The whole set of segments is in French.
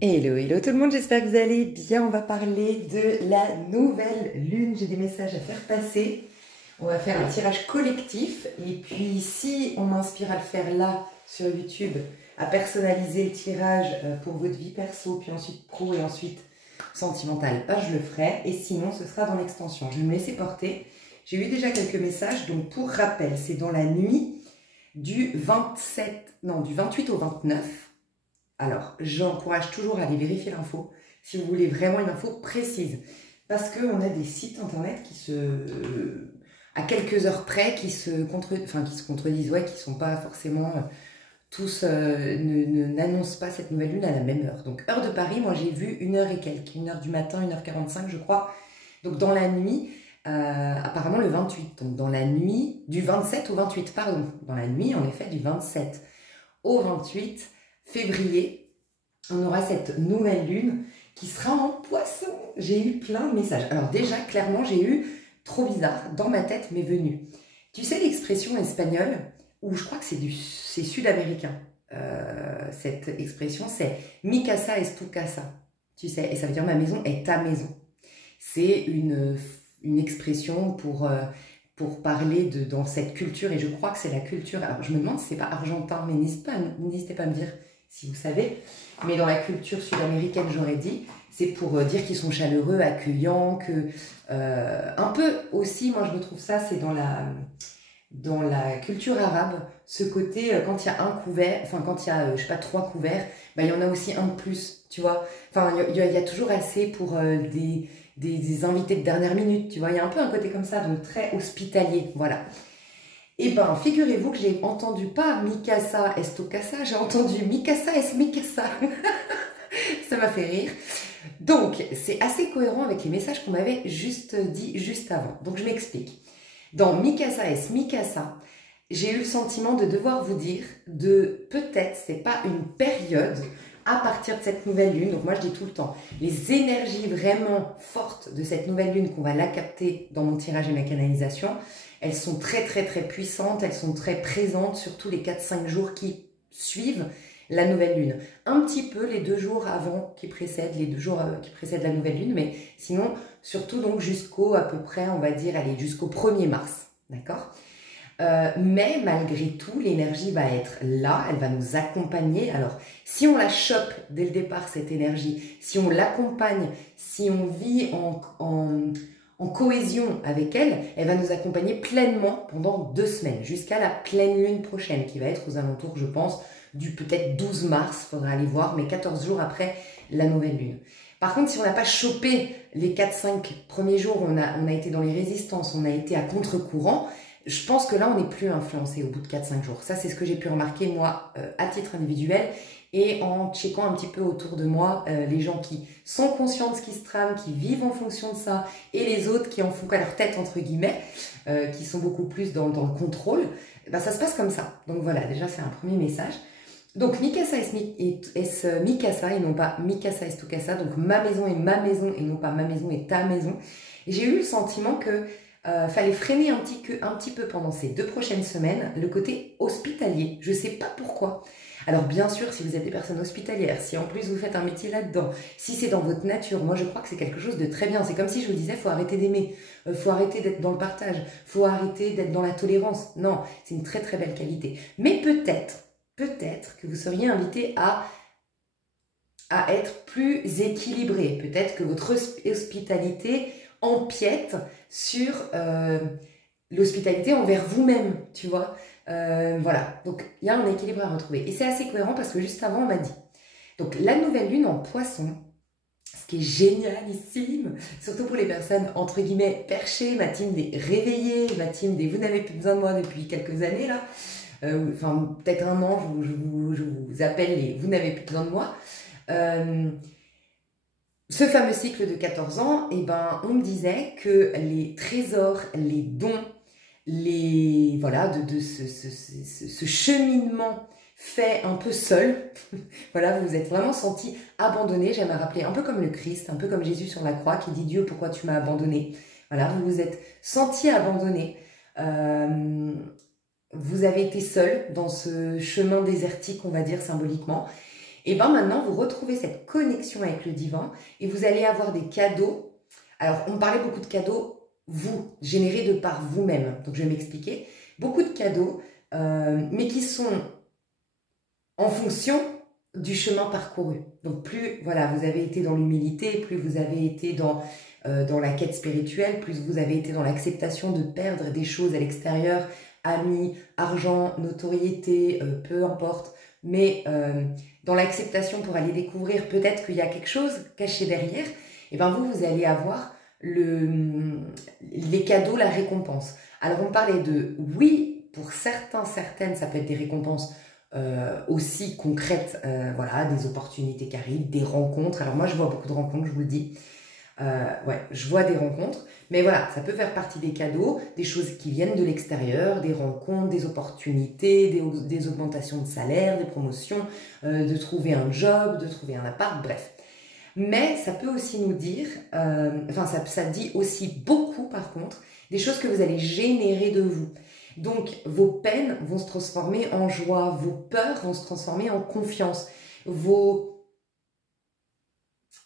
Hello, hello tout le monde, j'espère que vous allez bien. On va parler de la nouvelle lune. J'ai des messages à faire passer. On va faire un tirage collectif. Et puis, si on m'inspire à le faire là, sur YouTube, à personnaliser le tirage pour votre vie perso, puis ensuite pro et ensuite sentimentale, ben, je le ferai. Et sinon, ce sera dans l'extension. Je vais me laisser porter. J'ai eu déjà quelques messages. Donc, pour rappel, c'est dans la nuit du 28 au 29. Alors, j'encourage toujours à aller vérifier l'info, si vous voulez vraiment une info précise. Parce qu'on a des sites internet à quelques heures près, qui se contredisent, ouais, qui ne sont pas forcément tous, n'annoncent pas cette nouvelle lune à la même heure. Donc, heure de Paris, moi j'ai vu 1h et quelques, 1h du matin, 1h45 je crois. Donc, dans la nuit, apparemment le 28, donc dans la nuit du 27 au 28, pardon. Dans la nuit, en effet, du 27 au 28 février, on aura cette nouvelle lune qui sera en Poisson. J'ai eu plein de messages. Alors déjà, clairement, j'ai eu, trop bizarre, dans ma tête m'est venu. Tu sais l'expression espagnole, ou je crois que c'est sud-américain, cette expression, c'est mi casa es tu casa. Tu sais, et ça veut dire ma maison est ta maison. C'est une expression pour parler dans cette culture, et je crois que c'est la culture. Alors je me demande si c'est pas argentin, mais n'hésitez pas à me dire si vous savez, mais dans la culture sud-américaine, j'aurais dit, c'est pour dire qu'ils sont chaleureux, accueillants, un peu aussi, moi je retrouve ça, c'est dans la culture arabe, ce côté, quand il y a un couvert, enfin quand il y a, je sais pas, 3 couverts, ben, il y en a aussi un de plus, tu vois, enfin il y a toujours assez pour des invités de dernière minute, tu vois, il y a un peu un côté comme ça, donc très hospitalier, voilà. Eh bien, figurez-vous que j'ai entendu pas mi casa es tu casa, j'ai entendu mi casa es mi casa. Ça m'a fait rire. Donc, c'est assez cohérent avec les messages qu'on m'avait juste dit juste avant. Donc, je m'explique. Dans mi casa es mi casa, j'ai eu le sentiment de devoir vous dire peut-être, c'est pas une période à partir de cette nouvelle lune. Donc, moi, je dis tout le temps, les énergies vraiment fortes de cette nouvelle lune qu'on va la capter dans mon tirage et ma canalisation, elles sont très très très puissantes, elles sont très présentes, surtout les 4-5 jours qui suivent la nouvelle lune. Un petit peu les 2 jours avant qui précèdent, les 2 jours qui précèdent la nouvelle lune, mais sinon, surtout donc jusqu'au à peu près, on va dire, allez, jusqu'au 1er mars, d'accord? Mais malgré tout, l'énergie va être là, elle va nous accompagner. Alors, si on la chope dès le départ, cette énergie, si on l'accompagne, si on vit en cohésion avec elle, elle va nous accompagner pleinement pendant 2 semaines, jusqu'à la pleine lune prochaine, qui va être aux alentours, je pense, du peut-être 12 mars, il faudra aller voir, mais 14 jours après la nouvelle lune. Par contre, si on n'a pas chopé les 4-5 premiers jours, on a été dans les résistances, on a été à contre-courant, je pense que là, on n'est plus influencé au bout de 4-5 jours. Ça, c'est ce que j'ai pu remarquer, moi, à titre individuel, et en checkant un petit peu autour de moi les gens qui sont conscients de ce qui se trame, qui vivent en fonction de ça, et les autres qui en font qu'à leur tête, entre guillemets, qui sont beaucoup plus dans le contrôle, ben, ça se passe comme ça. Donc voilà, déjà, c'est un premier message. Donc, mi casa es mi casa, et non pas mi casa es tu casa, donc ma maison est ma maison, et non pas ma maison est ta maison. Et j'ai eu le sentiment que fallait freiner un petit peu pendant ces 2 prochaines semaines le côté hospitalier. Je ne sais pas pourquoi. Alors bien sûr, si vous êtes des personnes hospitalières, si en plus vous faites un métier là-dedans, si c'est dans votre nature, moi je crois que c'est quelque chose de très bien. C'est comme si je vous disais, il faut arrêter d'aimer, faut arrêter d'être dans le partage, faut arrêter d'être dans la tolérance. Non, c'est une très très belle qualité. Mais peut-être que vous seriez invité à être plus équilibré. Peut-être que votre hospitalité empiète sur l'hospitalité envers vous-même, tu vois. Voilà, donc il y a un équilibre à retrouver. Et c'est assez cohérent parce que juste avant, on m'a dit. Donc la nouvelle lune en Poisson, ce qui est génialissime, surtout pour les personnes, entre guillemets, perchées, ma team des réveillés, ma team des vous n'avez plus besoin de moi depuis quelques années, là. Enfin, peut-être un an, je vous appelle les vous n'avez plus besoin de moi. Ce fameux cycle de 14 ans, eh ben, on me disait que les trésors, les dons, voilà, de ce cheminement fait un peu seul, voilà, vous vous êtes vraiment senti abandonné. J'aime à rappeler, un peu comme le Christ, un peu comme Jésus sur la croix qui dit Dieu, pourquoi tu m'as abandonné? Voilà, vous vous êtes senti abandonné. Vous avez été seul dans ce chemin désertique, on va dire symboliquement. Et bien maintenant, vous retrouvez cette connexion avec le divin et vous allez avoir des cadeaux. Alors, on parlait beaucoup de cadeaux, vous, générés de par vous-même. Donc, je vais m'expliquer. Beaucoup de cadeaux, mais qui sont en fonction du chemin parcouru. Donc, plus voilà, vous avez été dans l'humilité, plus vous avez été dans la quête spirituelle, plus vous avez été dans l'acceptation de perdre des choses à l'extérieur, amis, argent, notoriété, peu importe, mais dans l'acceptation pour aller découvrir peut-être qu'il y a quelque chose caché derrière, et bien vous allez avoir les cadeaux, la récompense. Alors on parlait de, oui, pour certains, certaines, ça peut être des récompenses aussi concrètes, voilà, des opportunités qui arrivent, des rencontres. Alors moi je vois beaucoup de rencontres, je vous le dis. Ouais, je vois des rencontres, mais voilà, ça peut faire partie des cadeaux, des choses qui viennent de l'extérieur, des rencontres, des opportunités, des augmentations de salaire, des promotions, de trouver un job, de trouver un appart, bref. Mais ça peut aussi nous dire, enfin ça dit aussi beaucoup par contre, des choses que vous allez générer de vous. Donc vos peines vont se transformer en joie, vos peurs vont se transformer en confiance,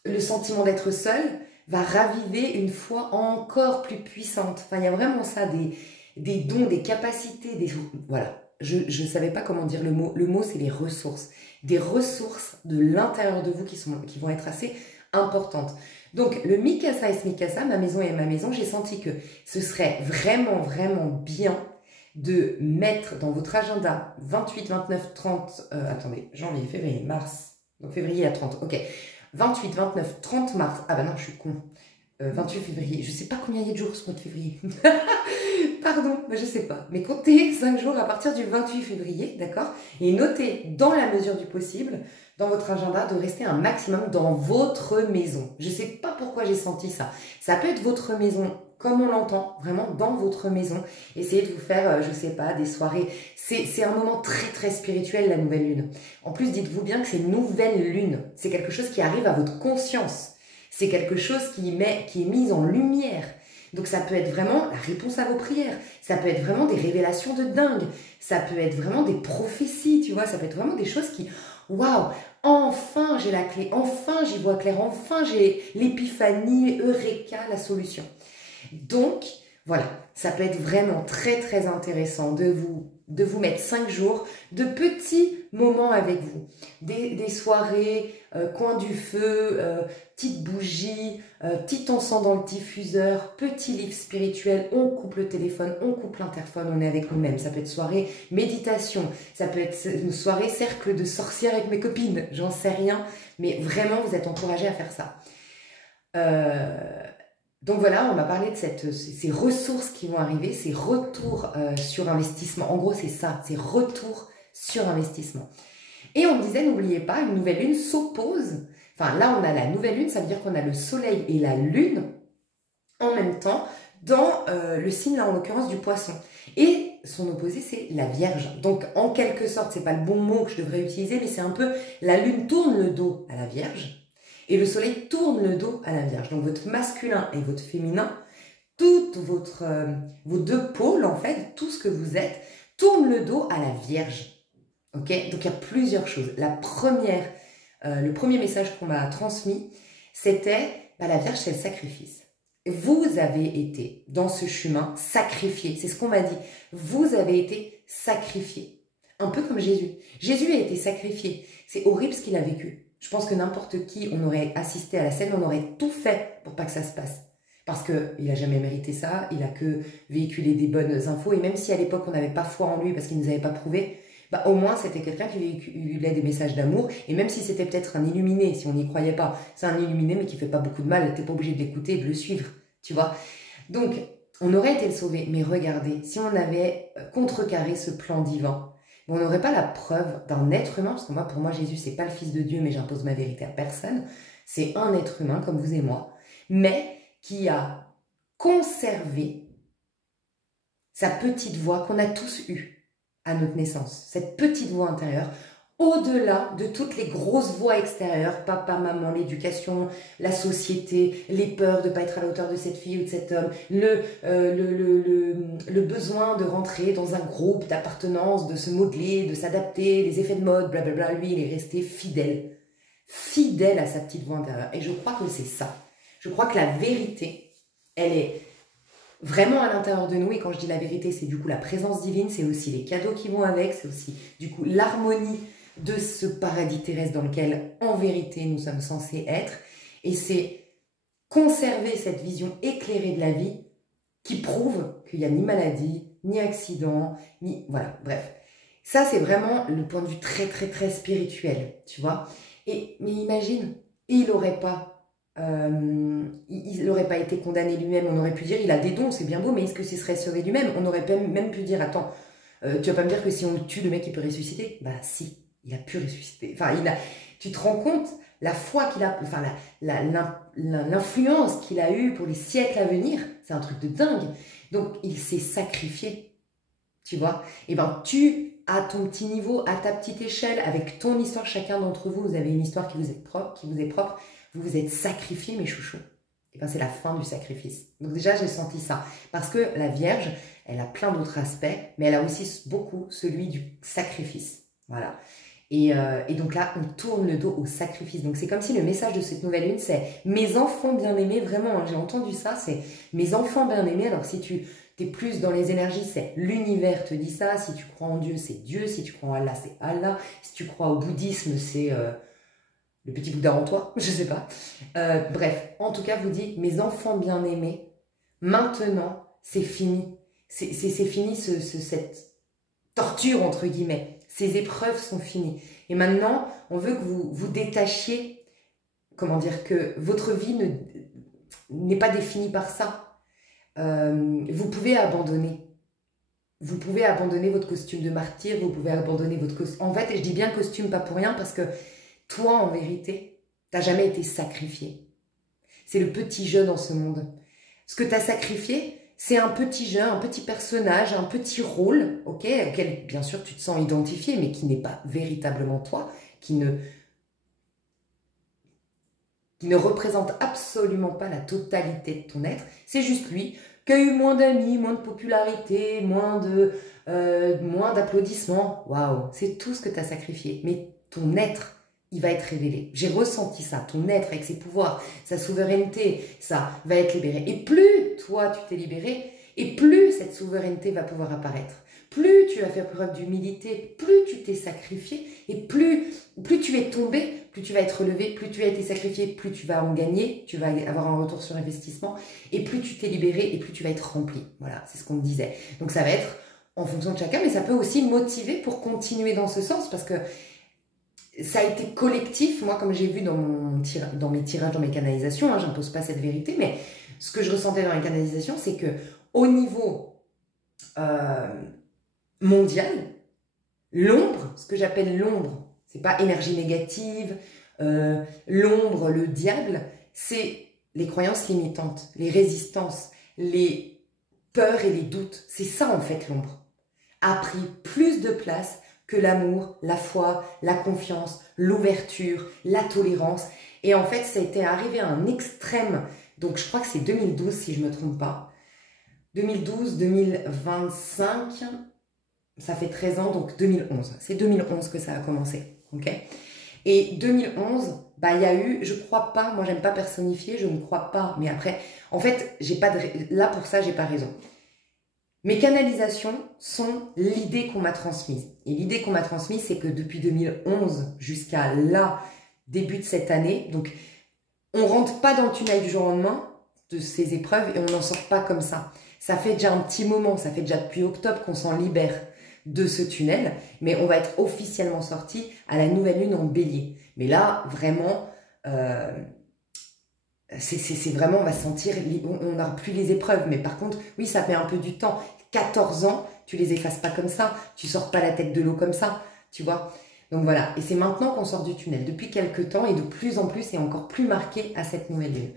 le sentiment d'être seul va raviver une foi encore plus puissante. Enfin, il y a vraiment ça, des dons, des capacités, voilà. Je ne savais pas comment dire le mot. Le mot, c'est les ressources. Des ressources de l'intérieur de vous qui vont être assez importantes. Donc, le Mikasa et Smikasa, ma maison et ma maison, j'ai senti que ce serait vraiment, vraiment bien de mettre dans votre agenda 28, 29, 30, attendez, janvier, février, mars, donc février à 30, ok. 28, 29, 30 mars. Ah bah non, je suis con. 28 février. Je sais pas combien il y a de jours ce mois de février. Pardon, mais je sais pas. Mais comptez 5 jours à partir du 28 février, d'accord? Et notez, dans la mesure du possible, dans votre agenda, de rester un maximum dans votre maison. Je sais pas pourquoi j'ai senti ça. Ça peut être votre maison comme on l'entend, vraiment dans votre maison. Essayez de vous faire, je sais pas, des soirées. C'est un moment très très spirituel, la nouvelle lune. En plus, dites-vous bien que c'est une nouvelle lune. C'est quelque chose qui arrive à votre conscience. C'est quelque chose qui est mis en lumière. Donc ça peut être vraiment la réponse à vos prières. Ça peut être vraiment des révélations de dingue. Ça peut être vraiment des prophéties, tu vois. Ça peut être vraiment des choses qui... Waouh! Enfin, j'ai la clé. Enfin, j'y vois clair. Enfin, j'ai l'épiphanie, Eureka, la solution. Donc, voilà, ça peut être vraiment très très intéressant de vous mettre 5 jours de petits moments avec vous. Des soirées, coin du feu, petites bougies, petit encens dans le diffuseur, petit livre spirituel, on coupe le téléphone, on coupe l'interphone, on est avec nous-mêmes. Ça peut être soirée méditation, ça peut être une soirée cercle de sorcières avec mes copines, j'en sais rien, mais vraiment vous êtes encouragés à faire ça. Donc voilà, on m'a parlé de ces ressources qui vont arriver, ces retours sur investissement. En gros, c'est ça, c'est retour sur investissement. Et on me disait, n'oubliez pas, une nouvelle lune s'oppose. Enfin, là, on a la nouvelle lune, ça veut dire qu'on a le soleil et la lune en même temps dans le signe, là, en l'occurrence, du poisson. Et son opposé, c'est la Vierge. Donc, en quelque sorte, c'est pas le bon mot que je devrais utiliser, mais c'est un peu, la lune tourne le dos à la Vierge. Et le soleil tourne le dos à la Vierge. Donc votre masculin et votre féminin, vos deux pôles en fait, tout ce que vous êtes, tourne le dos à la Vierge. Ok? Donc il y a plusieurs choses. Le premier message qu'on m'a transmis, c'était la Vierge, c'est le sacrifice. Vous avez été dans ce chemin sacrifié. C'est ce qu'on m'a dit. Vous avez été sacrifié. Un peu comme Jésus. Jésus a été sacrifié. C'est horrible ce qu'il a vécu. Je pense que n'importe qui, on aurait assisté à la scène, on aurait tout fait pour pas que ça se passe. Parce qu'il n'a jamais mérité ça, il a que véhiculé des bonnes infos. Et même si à l'époque, on n'avait pas foi en lui parce qu'il ne nous avait pas prouvé, bah, au moins, c'était quelqu'un qui véhiculait des messages d'amour. Et même si c'était peut-être un illuminé, si on n'y croyait pas, c'est un illuminé, mais qui fait pas beaucoup de mal, t'es pas obligé de l'écouter et de le suivre, tu vois. Donc, on aurait été sauvé. Mais regardez, si on avait contrecarré ce plan divin, on n'aurait pas la preuve d'un être humain, parce que pour moi, Jésus, c'est pas le Fils de Dieu, mais j'impose ma vérité à personne. C'est un être humain, comme vous et moi, mais qui a conservé sa petite voix qu'on a tous eue à notre naissance. Cette petite voix intérieure, au-delà de toutes les grosses voix extérieures, papa, maman, l'éducation, la société, les peurs de ne pas être à la hauteur de cette fille ou de cet homme, le besoin de rentrer dans un groupe d'appartenance, de se modeler, de s'adapter, les effets de mode, blablabla. Lui, il est resté fidèle fidèle à sa petite voix intérieure. Et je crois que c'est ça. Je crois que la vérité, elle est vraiment à l'intérieur de nous. Et quand je dis la vérité, c'est du coup la présence divine, c'est aussi les cadeaux qui vont avec, c'est aussi du coup l'harmonie de ce paradis terrestre dans lequel, en vérité, nous sommes censés être. Et c'est conserver cette vision éclairée de la vie qui prouve qu'il n'y a ni maladie, ni accident, ni... Voilà, bref. Ça, c'est vraiment le point de vue très, très, très spirituel, tu vois. Mais imagine, il n'aurait pas, été condamné lui-même. On aurait pu dire, il a des dons, c'est bien beau, mais est-ce que ce serait sauvé lui-même? On aurait même pu dire, attends, tu vas pas me dire que si on le tue, le mec, il peut ressusciter? Bah si, il a pu ressusciter. Enfin, tu te rends compte la foi qu'il a, enfin, l'influence qu'il a eue pour les siècles à venir, c'est un truc de dingue. Donc, il s'est sacrifié, tu vois. Et ben, à ton petit niveau, à ta petite échelle, avec ton histoire, chacun d'entre vous, vous avez une histoire qui vous est propre, vous vous êtes sacrifié, mes chouchous. Et ben, c'est la fin du sacrifice. Donc déjà, j'ai senti ça. Parce que la Vierge, elle a plein d'autres aspects, mais elle a aussi beaucoup celui du sacrifice. Voilà. Et donc là, on tourne le dos au sacrifice. Donc c'est comme si le message de cette nouvelle lune, c'est « Mes enfants bien-aimés », vraiment, hein, j'ai entendu ça, c'est « Mes enfants bien-aimés ». Alors si tu es plus dans les énergies, c'est l'univers te dit ça. Si tu crois en Dieu, c'est Dieu. Si tu crois en Allah, c'est Allah. Si tu crois au bouddhisme, c'est le petit Bouddha en toi, je sais pas. Bref, en tout cas, vous dites « Mes enfants bien-aimés, maintenant, c'est fini. C'est fini cette torture, entre guillemets. Ces épreuves sont finies. Et maintenant, on veut que vous vous détachiez, comment dire, que votre vie n'est pas définie par ça. Vous pouvez abandonner. Vous pouvez abandonner votre costume de martyr, vous pouvez abandonner votre costume. En fait, et je dis bien costume, pas pour rien, parce que toi, en vérité, tu n'as jamais été sacrifié. C'est le petit jeu dans ce monde. Ce que tu as sacrifié, c'est un petit jeu, un petit personnage, un petit rôle, ok, auquel bien sûr tu te sens identifié, mais qui n'est pas véritablement toi, qui ne représente absolument pas la totalité de ton être. C'est juste lui qui a eu moins d'amis, moins de popularité, moins d'applaudissements. Waouh, c'est tout ce que tu as sacrifié. Mais ton être, il va être révélé. J'ai ressenti ça, ton être avec ses pouvoirs, sa souveraineté, ça va être libéré. Et plus toi tu t'es libéré, et plus cette souveraineté va pouvoir apparaître. Plus tu vas faire preuve d'humilité, plus tu t'es sacrifié, et plus tu es tombé, plus tu vas être relevé, plus tu as été sacrifié, plus tu vas en gagner, tu vas avoir un retour sur investissement, et plus tu t'es libéré, et plus tu vas être rempli. Voilà, c'est ce qu'on me disait. Donc ça va être en fonction de chacun, mais ça peut aussi motiver pour continuer dans ce sens, parce que ça a été collectif. Moi, comme j'ai vu dans mes tirages, dans mes canalisations, hein, j'impose pas cette vérité, mais ce que je ressentais dans les canalisations, c'est que au niveau mondial, l'ombre, ce que j'appelle l'ombre, c'est pas énergie négative, l'ombre, le diable, c'est les croyances limitantes, les résistances, les peurs et les doutes. C'est ça en fait l'ombre. A pris plus de place que l'amour, la foi, la confiance, l'ouverture, la tolérance. Et en fait, ça a été arrivé à un extrême. Donc, je crois que c'est 2012, si je ne me trompe pas. 2012, 2025, ça fait 13 ans, donc 2011. C'est 2011 que ça a commencé, ok? Et 2011, bah, il y a eu, je crois pas, moi, j'aime pas personnifier, je ne crois pas. Mais après, en fait, j'ai pas de, là, pour ça, j'ai pas raison. Mes canalisations sont l'idée qu'on m'a transmise. Et l'idée qu'on m'a transmise, c'est que depuis 2011 jusqu'à là, début de cette année, donc on rentre pas dans le tunnel du jour au lendemain de ces épreuves et on n'en sort pas comme ça. Ça fait déjà un petit moment, ça fait déjà depuis octobre qu'on s'en libère de ce tunnel, mais on va être officiellement sorti à la nouvelle lune en bélier. Mais là, vraiment... c'est vraiment, on va sentir, on n'aura plus les épreuves, mais par contre, oui, ça met un peu du temps. 14 ans, tu les effaces pas comme ça, tu sors pas la tête de l'eau comme ça, tu vois. Donc voilà, et c'est maintenant qu'on sort du tunnel, depuis quelques temps, et de plus en plus, et encore plus marqué à cette nouvelle lune.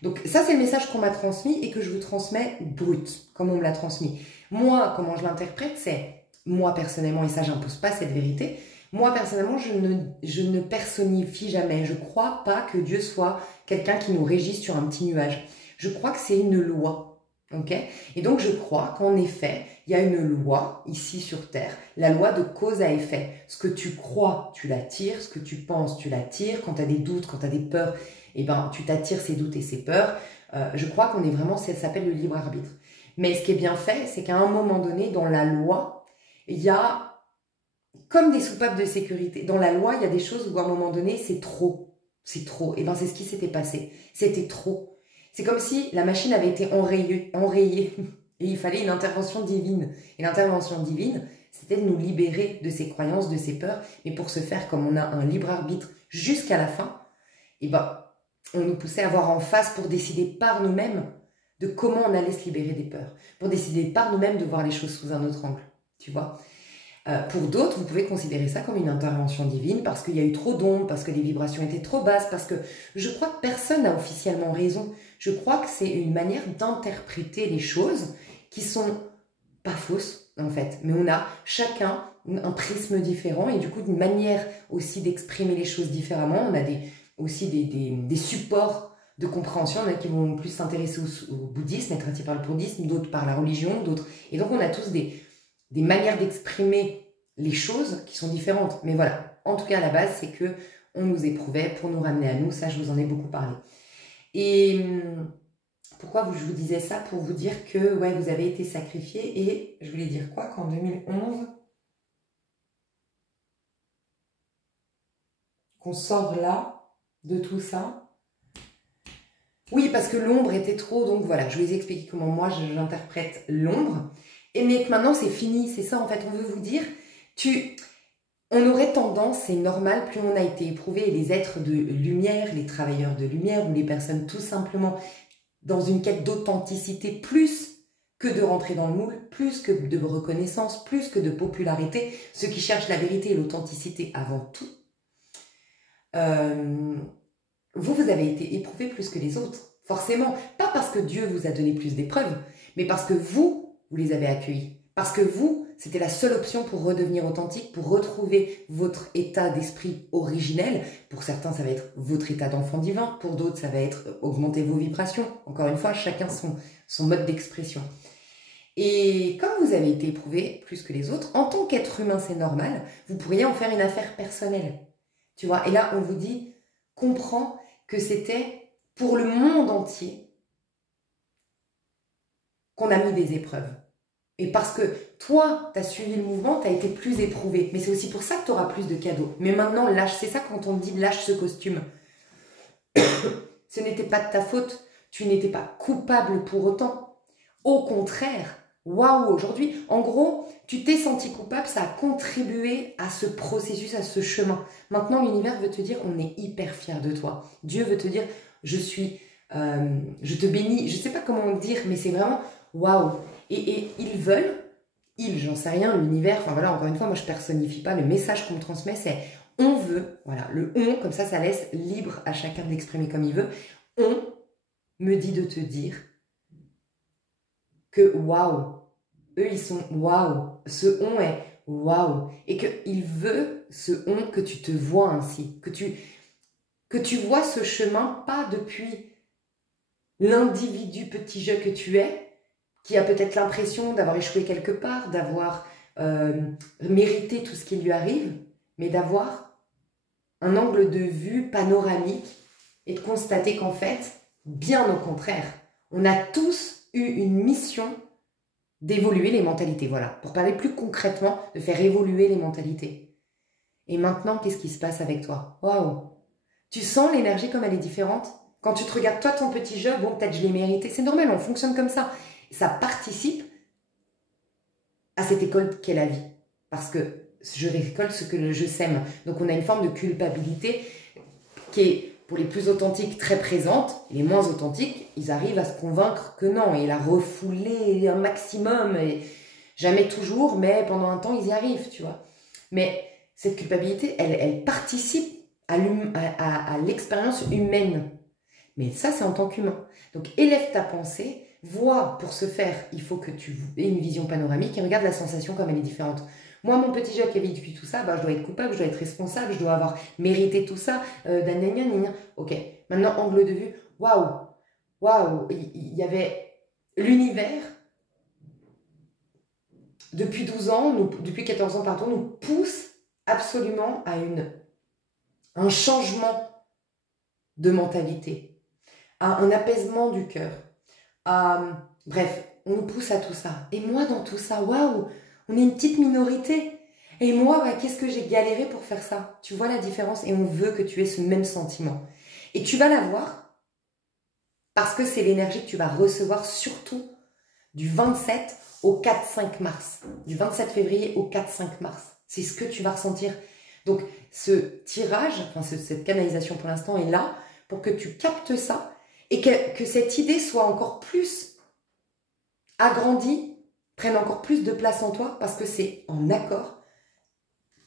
Donc ça, c'est le message qu'on m'a transmis et que je vous transmets brut, comme on me l'a transmis. Moi, comment je l'interprète, c'est, moi personnellement, et ça, j'impose pas cette vérité, moi, personnellement, je ne personnifie jamais. Je ne crois pas que Dieu soit quelqu'un qui nous régisse sur un petit nuage. Je crois que c'est une loi. Okay, et donc, je crois qu'en effet, Il y a une loi ici sur Terre, la loi de cause à effet. Ce que tu crois, tu l'attires. Ce que tu penses, tu l'attires. Quand tu as des doutes, quand tu as des peurs, eh ben, tu t'attires ces doutes et ces peurs. Je crois qu'on est vraiment, ça s'appelle le libre arbitre. Mais ce qui est bien fait, c'est qu'à un moment donné, dans la loi, il y a comme des soupapes de sécurité. Dans la loi, il y a des choses où à un moment donné, c'est trop. C'est trop. Et bien, c'est ce qui s'était passé. C'était trop. C'est comme si la machine avait été enrayée. Et il fallait une intervention divine. Et l'intervention divine, c'était de nous libérer de ces croyances, de ces peurs. Mais pour ce faire, comme on a un libre arbitre jusqu'à la fin, et ben, on nous poussait à voir en face pour décider par nous-mêmes de comment on allait se libérer des peurs. Pour décider par nous-mêmes de voir les choses sous un autre angle. Tu vois ? Pour d'autres, vous pouvez considérer ça comme une intervention divine parce qu'il y a eu trop d'ondes, parce que les vibrations étaient trop basses, parce que je crois que personne n'a officiellement raison. Je crois que c'est une manière d'interpréter les choses qui sont pas fausses, en fait. Mais on a chacun un prisme différent et du coup, une manière aussi d'exprimer les choses différemment. On a aussi des supports de compréhension. Il y en a qui vont plus s'intéresser au bouddhisme, être attirés par le bouddhisme, d'autres par la religion, d'autres. Et donc, on a tous des manières d'exprimer les choses qui sont différentes. Mais voilà, en tout cas, à la base, c'est que on nous éprouvait pour nous ramener à nous. Ça, je vous en ai beaucoup parlé. Et pourquoi je vous disais ça? Pour vous dire que ouais, vous avez été sacrifié. Et je voulais dire quoi? Qu'en 2011, qu'on sort là de tout ça. Oui, parce que l'ombre était trop. Donc voilà, je vous ai expliqué comment moi, j'interprète l'ombre. Et mais que maintenant, c'est fini. C'est ça, en fait, on veut vous dire. On aurait tendance, c'est normal, plus on a été éprouvé, et les êtres de lumière, les travailleurs de lumière, ou les personnes tout simplement dans une quête d'authenticité, plus que de rentrer dans le moule, plus que de reconnaissance, plus que de popularité, ceux qui cherchent la vérité et l'authenticité avant tout, vous avez été éprouvé plus que les autres, forcément. Pas parce que Dieu vous a donné plus d'épreuves, mais parce que vous les avez accueillis. Parce que vous, c'était la seule option pour redevenir authentique, pour retrouver votre état d'esprit originel. Pour certains, ça va être votre état d'enfant divin. Pour d'autres, ça va être augmenter vos vibrations. Encore une fois, chacun son mode d'expression. Et comme vous avez été éprouvé plus que les autres, en tant qu'être humain, c'est normal, vous pourriez en faire une affaire personnelle. Tu vois, et là, on vous dit, comprends que c'était pour le monde entier qu'on a mis des épreuves. Et parce que toi, tu as suivi le mouvement, tu as été plus éprouvé. Mais c'est aussi pour ça que tu auras plus de cadeaux. Mais maintenant, lâche. C'est ça quand on dit lâche ce costume. Ce n'était pas de ta faute. Tu n'étais pas coupable pour autant. Au contraire, waouh, aujourd'hui, en gros, tu t'es senti coupable, ça a contribué à ce processus, à ce chemin. Maintenant, l'univers veut te dire, on est hyper fiers de toi. Dieu veut te dire, je te bénis. Je ne sais pas comment dire, mais c'est vraiment waouh. Et ils veulent, j'en sais rien, l'univers, enfin voilà, encore une fois, moi je personnifie pas, le message qu'on me transmet, c'est on veut, voilà, le on, comme ça laisse libre à chacun de l'exprimer comme il veut. On me dit de te dire que waouh, eux ils sont waouh, ce on est waouh, et qu'il veut ce on que tu te vois ainsi, que tu vois ce chemin pas depuis l'individu petit jeu que tu es, qui a peut-être l'impression d'avoir échoué quelque part, d'avoir mérité tout ce qui lui arrive, mais d'avoir un angle de vue panoramique et de constater qu'en fait, bien au contraire, on a tous eu une mission d'évoluer les mentalités, voilà, pour parler plus concrètement, de faire évoluer les mentalités. Et maintenant, qu'est-ce qui se passe avec toi? Waouh! Tu sens l'énergie comme elle est différente? Quand tu te regardes, toi, ton petit jeu, bon, peut-être je l'ai mérité, c'est normal, on fonctionne comme ça. Ça participe à cette école qu'est la vie. Parce que je récolte ce que je sème. Donc on a une forme de culpabilité qui est, pour les plus authentiques, très présente. Les moins authentiques, ils arrivent à se convaincre que non. Et la refouler un maximum. Et jamais toujours, mais pendant un temps, ils y arrivent, tu vois. Mais cette culpabilité, elle participe à l'expérience humaine. Mais ça, c'est en tant qu'humain. Donc élève ta pensée. Vois, pour ce faire, il faut que tu aies une vision panoramique et regarde la sensation comme elle est différente. Moi, mon petit Jacques qui a vécu tout ça, bah, je dois être coupable, je dois être responsable, je dois avoir mérité tout ça. Ok, maintenant, angle de vue, waouh, waouh, il y avait l'univers depuis 12 ans, depuis 14 ans, pardon, nous pousse absolument à un changement de mentalité, à un apaisement du cœur. Bref, on nous pousse à tout ça. Et moi, dans tout ça, waouh, on est une petite minorité. Et moi, qu'est-ce que j'ai galéré pour faire ça? Tu vois la différence? Et on veut que tu aies ce même sentiment. Et tu vas l'avoir parce que c'est l'énergie que tu vas recevoir surtout du 27 au 4-5 mars. Du 27 février au 4-5 mars. C'est ce que tu vas ressentir. Donc, ce tirage, enfin cette canalisation pour l'instant est là pour que tu captes ça et que cette idée soit encore plus agrandie, prenne encore plus de place en toi parce que c'est en accord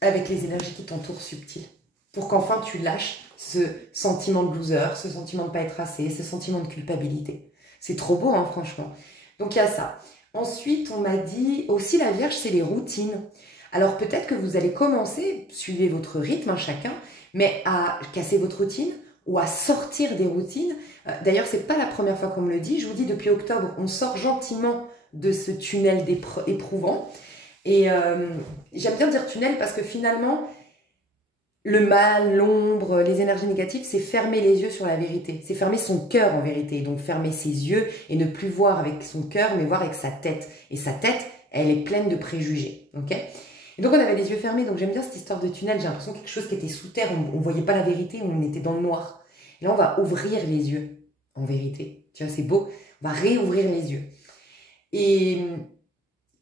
avec les énergies qui t'entourent subtiles. Pour qu'enfin tu lâches ce sentiment de loser, ce sentiment de ne pas être assez, ce sentiment de culpabilité. C'est trop beau, hein, franchement. Donc il y a ça. Ensuite, on m'a dit aussi la Vierge, c'est les routines. Alors peut-être que vous allez commencer, suivez votre rythme, hein, chacun, mais à casser votre routine ou à sortir des routines. D'ailleurs, c'est pas la première fois qu'on me le dit. Je vous dis, depuis octobre, on sort gentiment de ce tunnel éprouvant. Et j'aime bien dire tunnel parce que finalement, le mal, l'ombre, les énergies négatives, c'est fermer les yeux sur la vérité. C'est fermer son cœur en vérité. Donc fermer ses yeux et ne plus voir avec son cœur, mais voir avec sa tête. Et sa tête, elle est pleine de préjugés. Ok ? Et donc on avait les yeux fermés. Donc j'aime bien cette histoire de tunnel. J'ai l'impression quelque chose qui était sous terre. On ne voyait pas la vérité, on était dans le noir. Et là, on va ouvrir les yeux en vérité. Tu vois, c'est beau. On va réouvrir les yeux. Et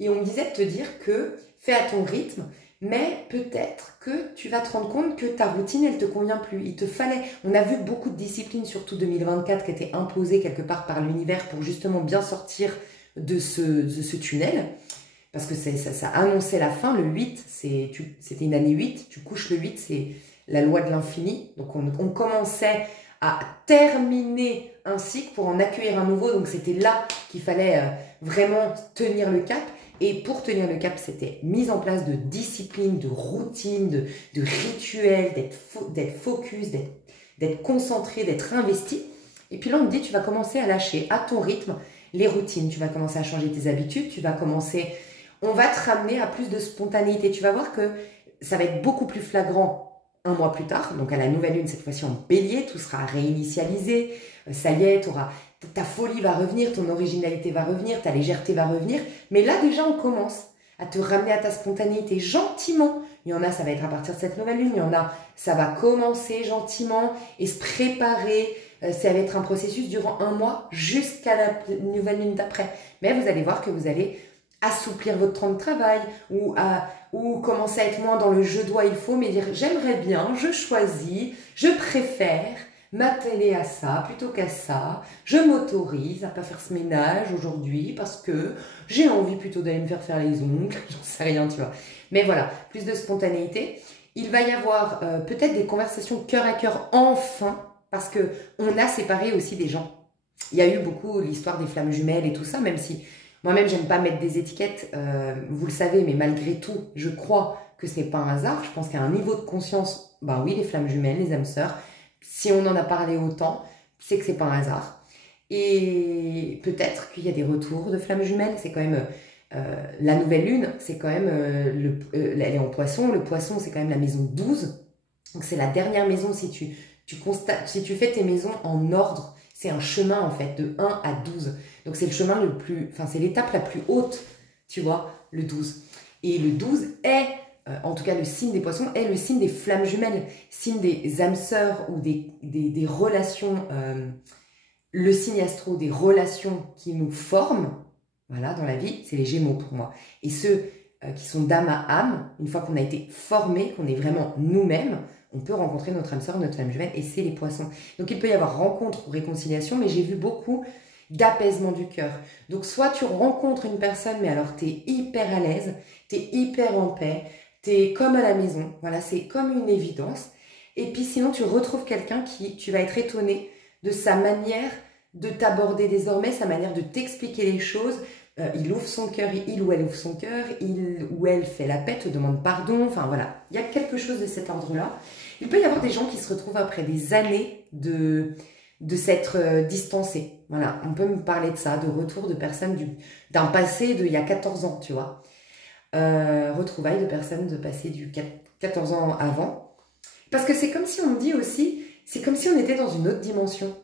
on me disait de te dire que fais à ton rythme, mais peut-être que tu vas te rendre compte que ta routine, elle ne te convient plus. Il te fallait... On a vu beaucoup de disciplines, surtout 2024, qui étaient imposées quelque part par l'univers pour justement bien sortir de ce tunnel. Parce que ça annonçait la fin, le 8, c'était une année 8. Tu couches le 8, c'est la loi de l'infini. Donc on commençait à terminer un cycle pour en accueillir un nouveau. Donc c'était là qu'il fallait vraiment tenir le cap. Et pour tenir le cap, c'était mise en place de discipline, de routine, de rituels, d'être focus, d'être concentré, d'être investi. Et puis là, on me dit, tu vas commencer à lâcher à ton rythme les routines. Tu vas commencer à changer tes habitudes. On va te ramener à plus de spontanéité. Tu vas voir que ça va être beaucoup plus flagrant un mois plus tard. Donc à la nouvelle lune, cette fois-ci en bélier, tout sera réinitialisé. Ça y est, ta folie va revenir, ton originalité va revenir, ta légèreté va revenir. Mais là, déjà, on commence à te ramener à ta spontanéité gentiment. Il y en a, ça va être à partir de cette nouvelle lune. Il y en a, ça va commencer gentiment et se préparer. Ça va être un processus durant un mois jusqu'à la nouvelle lune d'après. Mais vous allez voir que vous allez assouplir votre temps de travail ou commencer à être moins dans le je dois, il faut, mais dire j'aimerais bien, je choisis, je préfère m'atteler à ça plutôt qu'à ça. Je m'autorise à pas faire ce ménage aujourd'hui parce que j'ai envie plutôt d'aller me faire les ongles. J'en sais rien, tu vois. Mais voilà, plus de spontanéité. Il va y avoir peut-être des conversations cœur à cœur enfin parce que on a séparé aussi des gens. Il y a eu beaucoup l'histoire des flammes jumelles et tout ça, même si moi-même j'aime pas mettre des étiquettes, vous le savez, mais malgré tout, je crois que ce n'est pas un hasard. Je pense qu'à un niveau de conscience, ben oui, les flammes jumelles, les âmes sœurs, si on en a parlé autant, c'est que c'est pas un hasard. Et peut-être qu'il y a des retours de flammes jumelles. C'est quand même la nouvelle lune, c'est quand même elle est en poisson. Le poisson, c'est quand même la maison 12. Donc c'est la dernière maison si tu fais tes maisons en ordre. C'est un chemin en fait de 1 à 12. Donc c'est le chemin c'est l'étape la plus haute, tu vois, le 12. Et le 12 est en tout cas le signe des poissons, est le signe des flammes jumelles, signe des âmes sœurs ou des relations, le signe astro des relations qui nous forment, voilà, dans la vie, c'est les Gémeaux pour moi. Et ceux qui sont d'âme à âme, une fois qu'on a été formés, qu'on est vraiment nous-mêmes, on peut rencontrer notre âme sœur, notre flamme jumelle, et c'est les poissons. Donc il peut y avoir rencontre ou réconciliation, mais j'ai vu beaucoup d'apaisement du cœur. Donc soit tu rencontres une personne, mais alors tu es hyper à l'aise, tu es hyper en paix, t'es comme à la maison, voilà, c'est comme une évidence. Et puis sinon, tu retrouves quelqu'un tu vas être étonné de sa manière de t'aborder désormais, sa manière de t'expliquer les choses. Il ouvre son cœur, il ou elle ouvre son cœur, il ou elle fait la paix, te demande pardon, enfin voilà. Il y a quelque chose de cet ordre-là. Il peut y avoir des gens qui se retrouvent après des années de s'être distancés. Voilà, on peut me parler de ça, de retour de personnes d'un passé d'il y a 14 ans, tu vois. retrouvailles de personnes de passer du 14 ans avant. Parce que c'est comme si on me dit aussi, c'est comme si on était dans une autre dimension,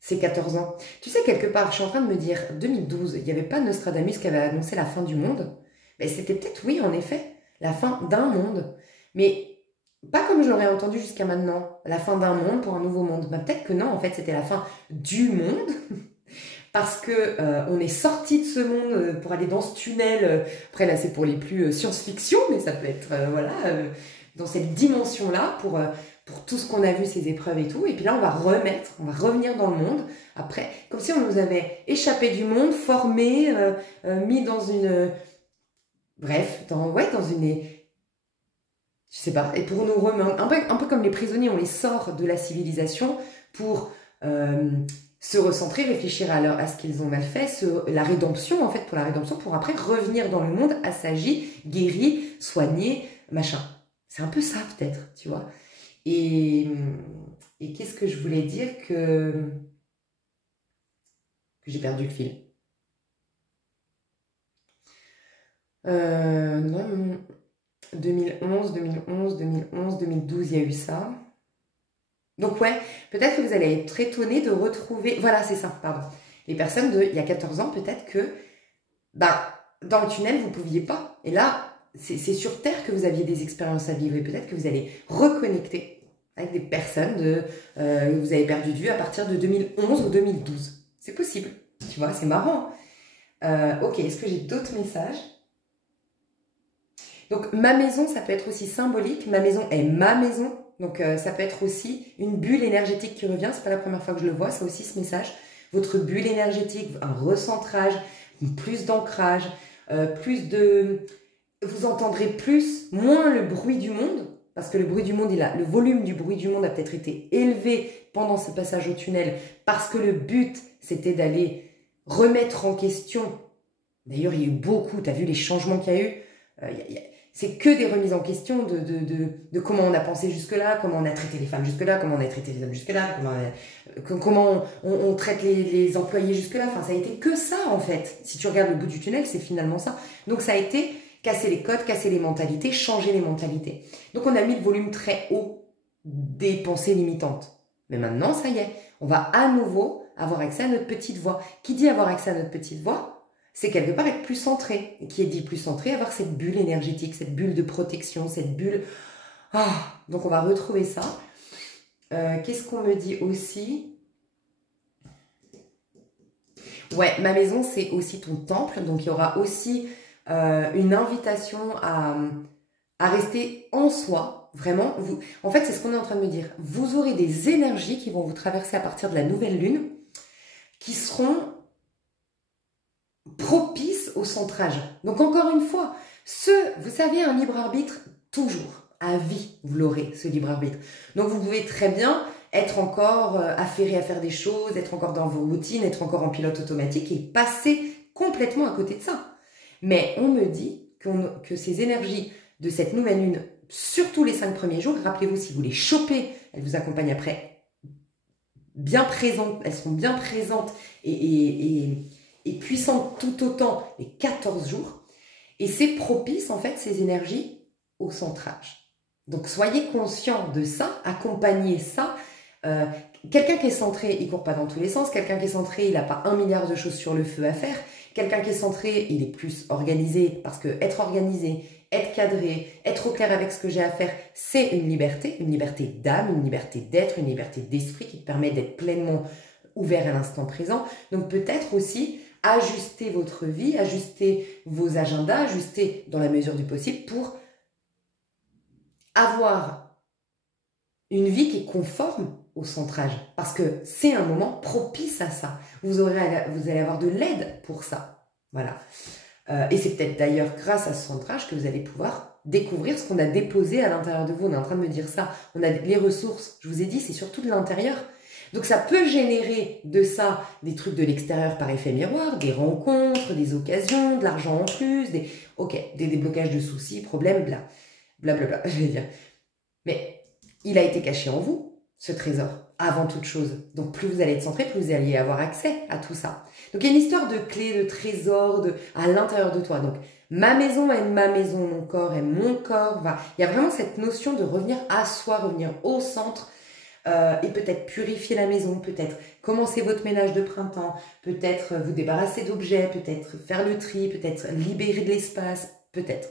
ces 14 ans. Tu sais, quelque part, je suis en train de me dire, 2012, il n'y avait pas Nostradamus qui avait annoncé la fin du monde. Mais c'était peut-être, oui, en effet, la fin d'un monde. Mais pas comme je l'aurais entendu jusqu'à maintenant, la fin d'un monde pour un nouveau monde. Ben, peut-être que non, en fait, c'était la fin du monde. Parce que on est sorti de ce monde pour aller dans ce tunnel. Après là, c'est pour les plus science-fiction, mais ça peut être voilà dans cette dimension-là pour tout ce qu'on a vu, ces épreuves et tout. Et puis là, on va revenir dans le monde. Après, comme si on nous avait échappé du monde, formé, mis dans une, bref, dans une, je sais pas. Et pour nous remettre, un peu comme les prisonniers, on les sort de la civilisation pour se recentrer, réfléchir à ce qu'ils ont mal fait, la rédemption, en fait, pour la rédemption, pour après revenir dans le monde assagi, guéri, soigné, machin. C'est un peu ça, peut-être, tu vois. Et qu'est-ce que je voulais dire que j'ai perdu le fil. Non, 2011, 2012, il y a eu ça. Donc ouais, peut-être que vous allez être étonné de retrouver... Voilà, c'est ça, pardon. Les personnes il y a 14 ans, peut-être que dans le tunnel, vous ne pouviez pas. Et là, c'est sur Terre que vous aviez des expériences à vivre. Et peut-être que vous allez reconnecter avec des personnes que vous avez perdu de vue à partir de 2011 ou 2012. C'est possible. Tu vois, c'est marrant. Ok, est-ce que j'ai d'autres messages? Donc, ma maison, ça peut être aussi symbolique. Ma maison est ma maison. Donc, ça peut être aussi une bulle énergétique qui revient. C'est pas la première fois que je le vois, ça aussi ce message. Votre bulle énergétique, un recentrage, plus d'ancrage, plus de... Vous entendrez moins le bruit du monde, parce que le bruit du monde, le volume du bruit du monde a peut-être été élevé pendant ce passage au tunnel, parce que le but, c'était d'aller remettre en question. D'ailleurs, il y a eu beaucoup, tu as vu les changements qu'il y a eu. C'est que des remises en question de comment on a pensé jusque-là, comment on a traité les femmes jusque-là, comment on a traité les hommes jusque-là, comment on traite les employés jusque-là. Enfin, ça a été que ça, en fait. Si tu regardes le bout du tunnel, c'est finalement ça. Donc, ça a été casser les codes, casser les mentalités, changer les mentalités. Donc, on a mis le volume très haut des pensées limitantes. Mais maintenant, ça y est, on va à nouveau avoir accès à notre petite voix. Qui dit avoir accès à notre petite voix ? C'est quelque part être plus centré. Et qui est dit plus centré, avoir cette bulle énergétique, cette bulle de protection, cette bulle... donc on va retrouver ça. Qu'est-ce qu'on me dit aussi? Ouais, ma maison, c'est aussi ton temple. Donc il y aura aussi une invitation à rester en soi. Vraiment, en fait, c'est ce qu'on est en train de me dire. Vous aurez des énergies qui vont vous traverser à partir de la nouvelle lune, qui seront propice au centrage. Donc encore une fois, vous savez, un libre arbitre, toujours, à vie, vous l'aurez, ce libre arbitre. Donc vous pouvez très bien être encore affairé à faire des choses, être encore dans vos routines, être encore en pilote automatique et passer complètement à côté de ça. Mais on me dit que ces énergies de cette nouvelle lune, surtout les 5 premiers jours, rappelez-vous, si vous les chopez, elles vous accompagnent après bien présentes, elles seront bien présentes et puissante tout autant les 14 jours. Et c'est propice, en fait, ces énergies au centrage. Donc, soyez conscients de ça, accompagnez ça. Quelqu'un qui est centré, il ne court pas dans tous les sens. Quelqu'un qui est centré, il n'a pas 1 milliard de choses sur le feu à faire. Quelqu'un qui est centré, il est plus organisé, parce que être organisé, être cadré, être au clair avec ce que j'ai à faire, c'est une liberté d'âme, une liberté d'être, une liberté d'esprit qui te permet d'être pleinement ouvert à l'instant présent. Donc, peut-être aussi ajuster votre vie, ajuster vos agendas, ajuster dans la mesure du possible pour avoir une vie qui est conforme au centrage. Parce que c'est un moment propice à ça. Vous allez avoir de l'aide pour ça. Voilà. Et c'est peut-être d'ailleurs grâce à ce centrage que vous allez pouvoir découvrir ce qu'on a déposé à l'intérieur de vous. On est en train de me dire ça. On a les ressources. Je vous ai dit, c'est surtout de l'intérieur. Donc ça peut générer de ça des trucs de l'extérieur par effet miroir, des rencontres, des occasions, de l'argent en plus, des déblocages de soucis, problèmes, blablabla, je vais dire. Mais il a été caché en vous, ce trésor. avant toute chose. Donc plus vous allez être centré, plus vous allez avoir accès à tout ça. Donc il y a une histoire de clés, de trésors à l'intérieur de toi. Donc ma maison est ma maison, mon corps est mon corps. Enfin, il y a vraiment cette notion de revenir à soi, revenir au centre et peut-être purifier la maison, peut-être commencer votre ménage de printemps, peut-être vous débarrasser d'objets, peut-être faire le tri, peut-être libérer de l'espace, peut-être.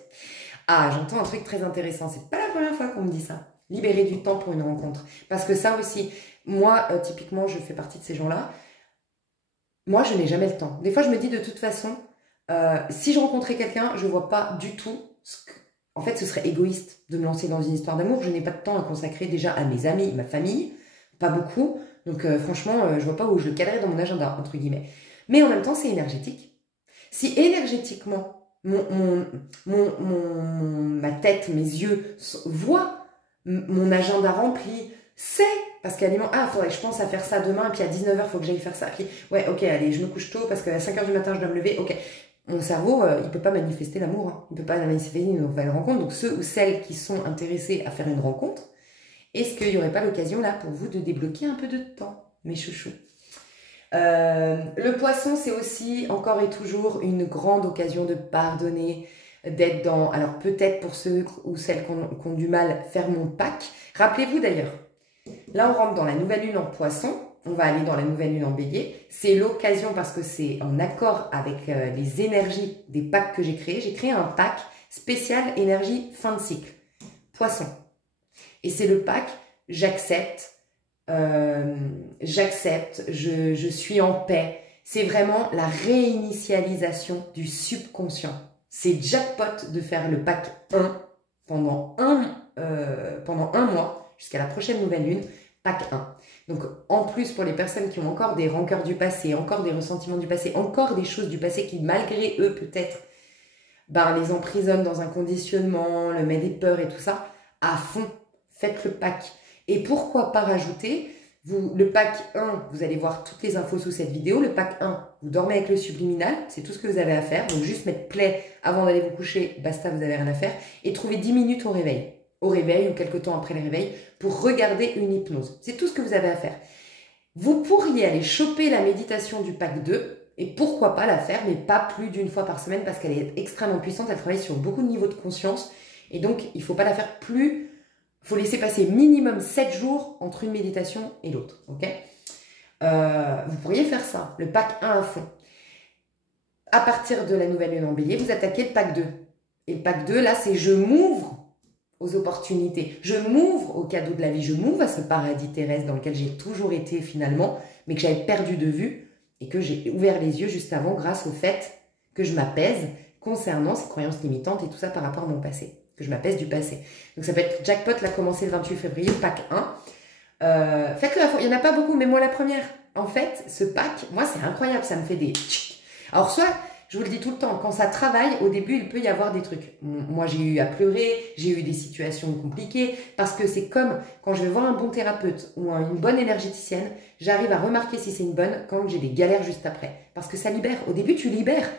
Ah, j'entends un truc très intéressant. C'est pas la première fois qu'on me dit ça. Libérer du temps pour une rencontre. Parce que ça aussi, moi, typiquement, je fais partie de ces gens-là. Moi, je n'ai jamais le temps. Des fois, je me dis de toute façon, si je rencontrais quelqu'un, je vois pas du tout en fait, ce serait égoïste de me lancer dans une histoire d'amour. Je n'ai pas de temps à consacrer déjà à mes amis, ma famille, pas beaucoup. Donc franchement, je vois pas où je le calerais dans mon agenda, entre guillemets. Mais en même temps, c'est énergétique. Si énergétiquement, ma tête, mes yeux voient mon agenda rempli, c'est parce qu'à faudrait que je pense à faire ça demain, et puis à 19h, il faut que j'aille faire ça. Puis, ouais, ok, allez, je me couche tôt parce qu'à 5h du matin, je dois me lever. Ok. Mon cerveau, il ne peut pas manifester l'amour. Hein. Il ne peut pas manifester une nouvelle rencontre. Donc, ceux ou celles qui sont intéressés à faire une rencontre, est-ce qu'il n'y aurait pas l'occasion là pour vous de débloquer un peu de temps, mes chouchous? Le poisson, c'est aussi, encore et toujours, une grande occasion de pardonner, d'être dans... Alors, peut-être pour ceux ou celles qui ont du mal, faire mon pack. Rappelez-vous d'ailleurs, là, on rentre dans la nouvelle lune en poisson. On va aller dans la nouvelle lune en bélier. C'est l'occasion parce que c'est en accord avec les énergies des packs que j'ai créés. J'ai créé un pack spécial énergie fin de cycle. Poisson. Et c'est le pack j'accepte, je suis en paix. C'est vraiment la réinitialisation du subconscient. C'est jackpot de faire le pack 1 pendant un mois jusqu'à la prochaine nouvelle lune. Pack 1. Donc, en plus, pour les personnes qui ont encore des rancœurs du passé, encore des ressentiments du passé, encore des choses du passé qui, malgré eux, peut-être, les emprisonnent dans un conditionnement, le met des peurs et tout ça, à fond, faites le pack. Et pourquoi pas rajouter, le pack 1, vous allez voir toutes les infos sous cette vidéo. Le pack 1, vous dormez avec le subliminal, c'est tout ce que vous avez à faire. Donc, juste mettre play avant d'aller vous coucher, basta, vous n'avez rien à faire. Et trouver 10 minutes au réveil ou quelques temps après le réveil, pour regarder une hypnose. C'est tout ce que vous avez à faire. Vous pourriez aller choper la méditation du pack 2, et pourquoi pas la faire, mais pas plus d'une fois par semaine, parce qu'elle est extrêmement puissante, elle travaille sur beaucoup de niveaux de conscience, et donc il ne faut pas la faire plus, il faut laisser passer minimum 7 jours entre une méditation et l'autre, ok? Vous pourriez faire ça, le pack 1 à fond. À partir de la nouvelle lune en bélier, vous attaquez le pack 2. Et le pack 2, là, c'est je m'ouvre aux opportunités. Je m'ouvre aux cadeaux de la vie, je m'ouvre à ce paradis terrestre dans lequel j'ai toujours été finalement, mais que j'avais perdu de vue et que j'ai ouvert les yeux juste avant grâce au fait que je m'apaise concernant ces croyances limitantes et tout ça par rapport à mon passé, que je m'apaise du passé. Donc ça peut être jackpot, là, commencé le 28 février, pack 1. Faites-le, il n'y en a pas beaucoup, mais moi la première. En fait, ce pack, moi c'est incroyable, ça me fait des... Alors soit... Je vous le dis tout le temps, quand ça travaille, au début, il peut y avoir des trucs. Moi, j'ai eu à pleurer, j'ai eu des situations compliquées, parce que c'est comme quand je vais voir un bon thérapeute ou une bonne énergéticienne, j'arrive à remarquer si c'est une bonne quand j'ai des galères juste après. Parce que ça libère. Au début, tu libères.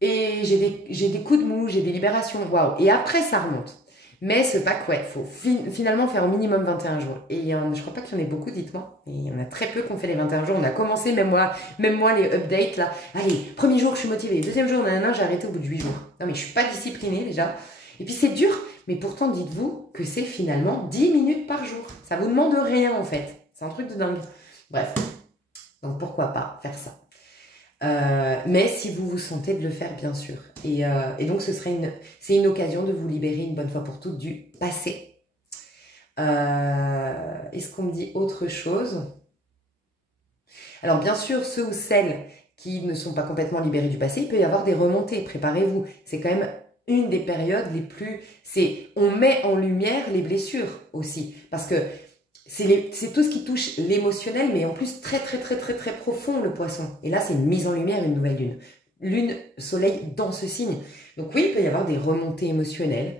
Et j'ai des coups de mou, j'ai des libérations, waouh. Et après, ça remonte. Mais ce pack, ouais, il faut finalement faire au minimum 21 jours. Et je crois pas qu'il y en ait beaucoup, dites-moi. Et il y en a très peu qui ont fait les 21 jours. On a commencé, même moi, les updates, là. Allez, premier jour, je suis motivée. Deuxième jour, j'ai arrêté au bout de 8 jours. Non, mais je suis pas disciplinée, déjà. Et puis, c'est dur. Mais pourtant, dites-vous que c'est finalement 10 minutes par jour. Ça vous demande rien, en fait. C'est un truc de dingue. Bref. Donc, pourquoi pas faire ça? Mais si vous vous sentez de le faire, bien sûr. Et donc, c'est une occasion de vous libérer une bonne fois pour toutes du passé. Est-ce qu'on me dit autre chose? Alors, bien sûr, ceux ou celles qui ne sont pas complètement libérés du passé, il peut y avoir des remontées. Préparez-vous. C'est quand même une des périodes les plus... On met en lumière les blessures aussi. Parce que c'est tout ce qui touche l'émotionnel, mais en plus très profond, le poisson. Et là, c'est une mise en lumière, une nouvelle lune. Lune, soleil dans ce signe. Donc oui, il peut y avoir des remontées émotionnelles.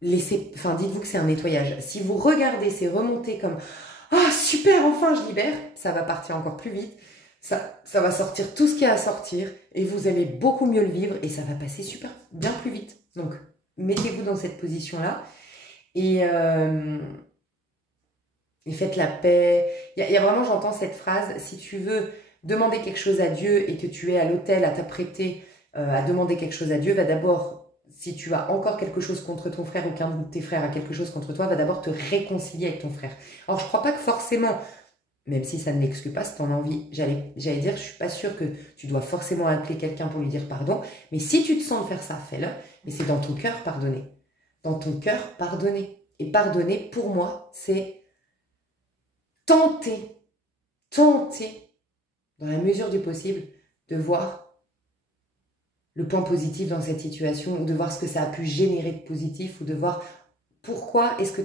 Dites-vous que c'est un nettoyage. Si vous regardez ces remontées comme « Ah, super, enfin, je libère », ça va partir encore plus vite. Ça va sortir tout ce qu'il y a à sortir et vous allez beaucoup mieux le vivre et ça va passer bien plus vite. Donc, mettez-vous dans cette position-là. Et et faites la paix. Il y a vraiment, j'entends cette phrase, si tu veux demander quelque chose à Dieu et que tu es à l'autel à t'apprêter à demander quelque chose à Dieu, va d'abord, si tu as encore quelque chose contre ton frère ou qu'un de tes frères a quelque chose contre toi, va d'abord te réconcilier avec ton frère. Alors, je ne crois pas que forcément, même si ça ne l'exclut pas, si tu en as envie, j'allais dire, je ne suis pas sûre que tu dois forcément appeler quelqu'un pour lui dire pardon, mais si tu te sens de faire ça, fais-le, mais c'est dans ton cœur pardonner. Dans ton cœur pardonner. Et pardonner, pour moi, c'est tenter, dans la mesure du possible, de voir le point positif dans cette situation, ou de voir ce que ça a pu générer de positif, ou de voir pourquoi est-ce que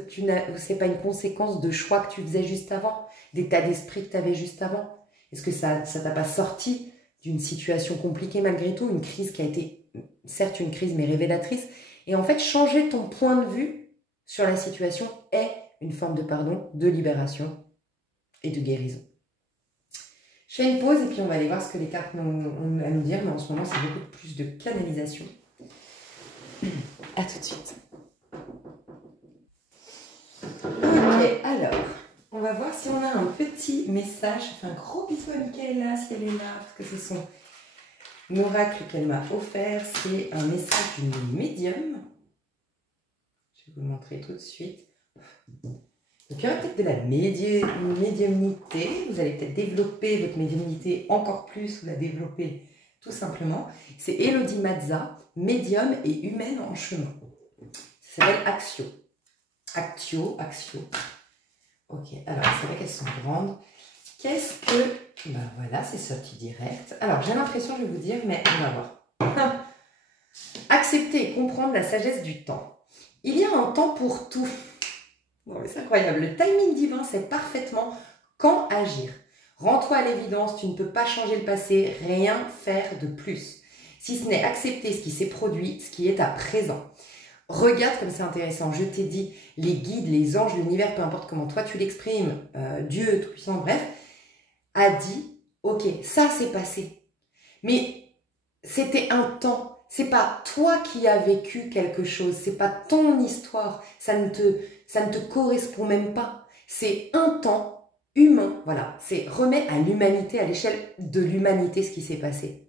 c'est pas une conséquence de choix que tu faisais juste avant, d'état d'esprit que tu avais juste avant. Est-ce que ça t'a pas sorti d'une situation compliquée malgré tout, une crise qui a été, certes une crise, mais révélatrice. Et en fait, changer ton point de vue sur la situation est une forme de pardon, de libération et de guérison. Je fais une pause et puis on va aller voir ce que les cartes ont à nous dire, mais en ce moment, c'est beaucoup plus de canalisation. À tout de suite. Ok, alors, on va voir si on a un petit message. Je fais un gros bisou à Michaela si elle est là, parce que c'est son oracle qu'elle m'a offert. C'est un message d'une médium. Je vais vous le montrer tout de suite. Donc, il y aura peut-être de la médiumnité. Vous allez peut-être développer votre médiumnité encore plus ou la développer tout simplement. C'est Elodie Mazza, médium et humaine en chemin. Ça s'appelle Axio. Actio. Ok, alors c'est vrai qu'elles sont grandes. Qu'est-ce que... Ben voilà, c'est sorti direct. Alors, j'ai l'impression, je vais vous dire, mais on va voir. Accepter et comprendre la sagesse du temps. Il y a un temps pour tout. Non, mais c'est incroyable. Le timing divin sait parfaitement quand agir. Rends-toi à l'évidence, tu ne peux pas changer le passé, rien faire de plus. Si ce n'est accepter ce qui s'est produit, ce qui est à présent. Regarde comme c'est intéressant. Je t'ai dit, les guides, les anges, l'univers, peu importe comment toi tu l'exprimes, Dieu, Tout-Puissant, bref, a dit, ok, ça s'est passé. Mais c'était un temps. C'est pas toi qui as vécu quelque chose. C'est pas ton histoire. Ça ne te correspond même pas. C'est un temps humain. Voilà. C'est remet à l'humanité, à l'échelle de l'humanité ce qui s'est passé.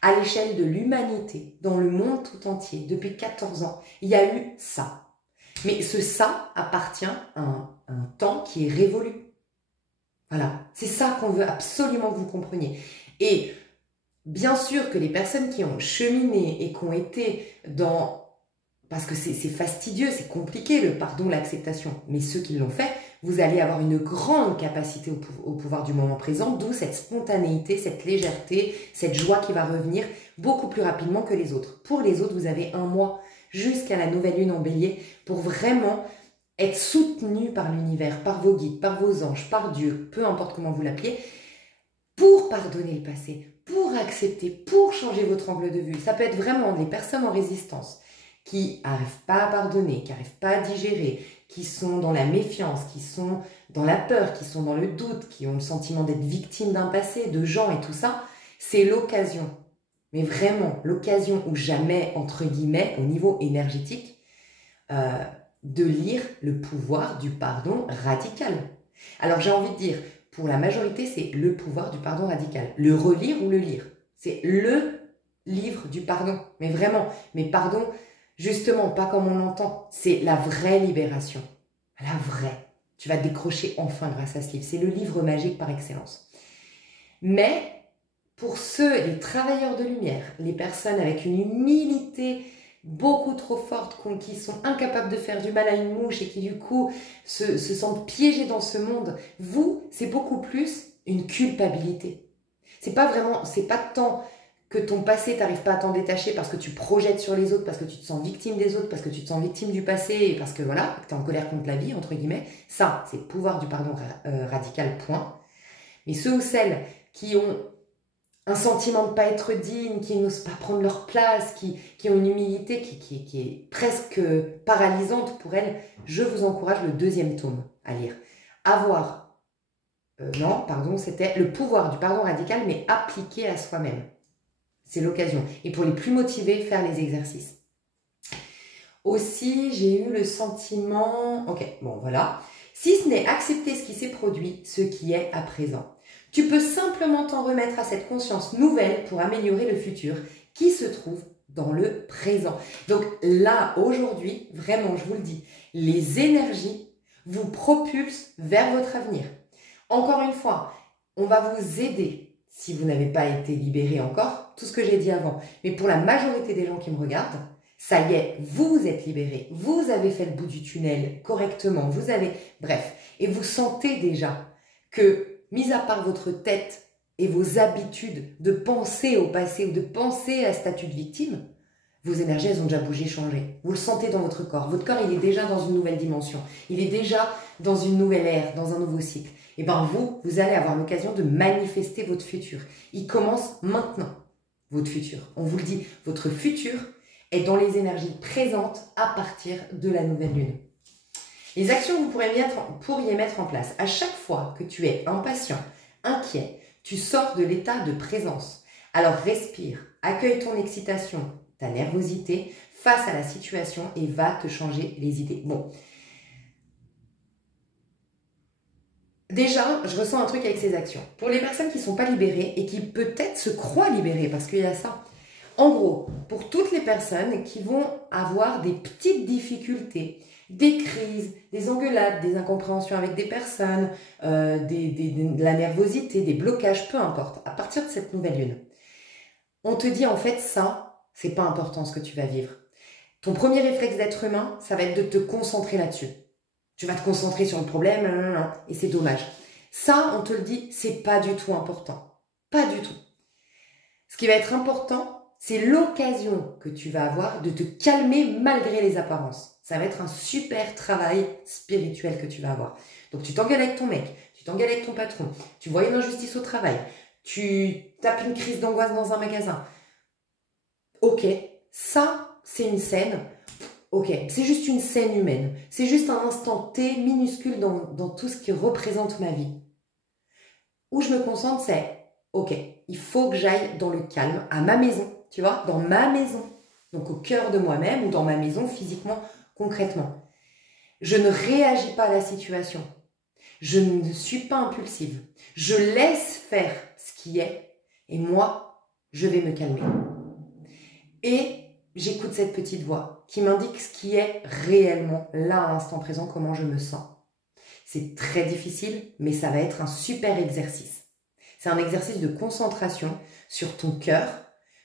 À l'échelle de l'humanité, dans le monde tout entier, depuis 14 ans, il y a eu ça. Mais ce ça appartient à un temps qui est révolu. Voilà, c'est ça qu'on veut absolument que vous compreniez. Et bien sûr que les personnes qui ont cheminé et qui ont été dans... Parce que c'est fastidieux, c'est compliqué le pardon, l'acceptation. Mais ceux qui l'ont fait, vous allez avoir une grande capacité au pouvoir du moment présent, d'où cette spontanéité, cette légèreté, cette joie qui va revenir beaucoup plus rapidement que les autres. Pour les autres, vous avez un mois jusqu'à la nouvelle lune en bélier pour vraiment être soutenu par l'univers, par vos guides, par vos anges, par Dieu, peu importe comment vous l'appelez, pour pardonner le passé, pour accepter, pour changer votre angle de vue. Ça peut être vraiment des personnes en résistance qui n'arrivent pas à pardonner, qui n'arrivent pas à digérer, qui sont dans la méfiance, qui sont dans la peur, qui sont dans le doute, qui ont le sentiment d'être victimes d'un passé, de gens et tout ça. C'est l'occasion, mais vraiment l'occasion ou jamais, entre guillemets, au niveau énergétique, de lire le pouvoir du pardon radical. Alors j'ai envie de dire, pour la majorité, c'est le pouvoir du pardon radical. Le relire ou le lire. C'est le livre du pardon. Mais vraiment, mais pardon, justement, pas comme on l'entend. C'est la vraie libération. La vraie. Tu vas décrocher enfin grâce à ce livre. C'est le livre magique par excellence. Mais pour ceux, les travailleurs de lumière, les personnes avec une humilité beaucoup trop fortes, qui sont incapables de faire du mal à une mouche et qui du coup se sentent piégés dans ce monde, vous, c'est beaucoup plus une culpabilité. C'est pas tant que ton passé, t'arrives pas à t'en détacher parce que tu projettes sur les autres, parce que tu te sens victime des autres, parce que tu te sens victime du passé et parce que voilà, tu es en colère contre la vie, entre guillemets. Ça, c'est le pouvoir du pardon radical, point. Mais ceux ou celles qui ont un sentiment de ne pas être digne, qui n'osent pas prendre leur place, qui ont une humilité qui est presque paralysante pour elles, je vous encourage le deuxième tome à lire. C'était le pouvoir du pardon radical, mais appliqué à soi-même. C'est l'occasion. Et pour les plus motivés, faire les exercices. Aussi, j'ai eu le sentiment... Ok, bon, voilà. si ce n'est accepter ce qui s'est produit, ce qui est à présent. Tu peux simplement t'en remettre à cette conscience nouvelle pour améliorer le futur qui se trouve dans le présent. Donc là, aujourd'hui, vraiment, je vous le dis, les énergies vous propulsent vers votre avenir. Encore une fois, on va vous aider si vous n'avez pas été libéré encore, tout ce que j'ai dit avant. Mais pour la majorité des gens qui me regardent, ça y est, vous êtes libérés, vous avez fait le bout du tunnel correctement, vous avez... Bref, et vous sentez déjà que, mis à part votre tête et vos habitudes de penser au passé ou de penser à statut de victime, vos énergies, elles ont déjà bougé, changé. Vous le sentez dans votre corps. Votre corps, il est déjà dans une nouvelle dimension. Il est déjà dans une nouvelle ère, dans un nouveau cycle. Et bien vous allez avoir l'occasion de manifester votre futur. Il commence maintenant, votre futur. On vous le dit, votre futur est dans les énergies présentes à partir de la nouvelle lune. Les actions que vous pourriez mettre en place, à chaque fois que tu es impatient, inquiet, tu sors de l'état de présence. Alors respire, accueille ton excitation, ta nervosité face à la situation et va te changer les idées. Bon. Déjà, je ressens un truc avec ces actions. Pour les personnes qui ne sont pas libérées et qui peut-être se croient libérées, parce qu'il y a ça. En gros, pour toutes les personnes qui vont avoir des petites difficultés, des crises, des engueulades, des incompréhensions avec des personnes, de la nervosité, des blocages, peu importe, à partir de cette nouvelle lune, on te dit en fait ça, c'est pas important ce que tu vas vivre. Ton premier réflexe d'être humain, ça va être de te concentrer là-dessus. Tu vas te concentrer sur le problème, et c'est dommage. Ça, on te le dit, c'est pas du tout important. Pas du tout. Ce qui va être important, c'est l'occasion que tu vas avoir de te calmer malgré les apparences. Ça va être un super travail spirituel que tu vas avoir. Donc tu t'engueules avec ton mec, tu t'engueules avec ton patron, tu vois une injustice au travail, tu tapes une crise d'angoisse dans un magasin. Ok, ça, c'est une scène. Ok, c'est juste une scène humaine. C'est juste un instant T minuscule dans tout ce qui représente ma vie. Où je me concentre, c'est, ok, il faut que j'aille dans le calme, à ma maison, tu vois, dans ma maison. Donc au cœur de moi-même ou dans ma maison physiquement, concrètement. Je ne réagis pas à la situation. Je ne suis pas impulsive. Je laisse faire ce qui est et moi, je vais me calmer. Et j'écoute cette petite voix qui m'indique ce qui est réellement là à l'instant présent, comment je me sens. C'est très difficile, mais ça va être un super exercice. C'est un exercice de concentration sur ton cœur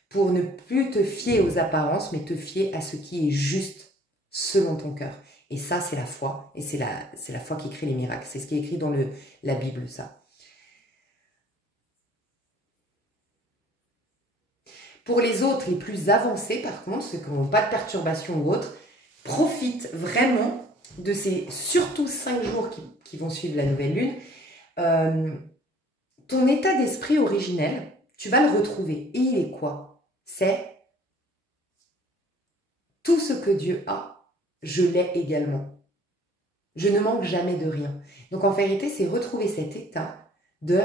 pour ne plus te fier aux apparences, mais te fier à ce qui est juste selon ton cœur. Et ça, c'est la foi. Et c'est la foi qui crée les miracles. C'est ce qui est écrit dans la Bible, ça. Pour les autres, les plus avancés, par contre, ceux qui n'ont pas de perturbation ou autre, profite vraiment de ces surtout 5 jours qui vont suivre la nouvelle lune. Ton état d'esprit originel, tu vas le retrouver. Et il est quoi? C'est tout ce que Dieu a, je l'ai également. Je ne manque jamais de rien. Donc en vérité, c'est retrouver cet état de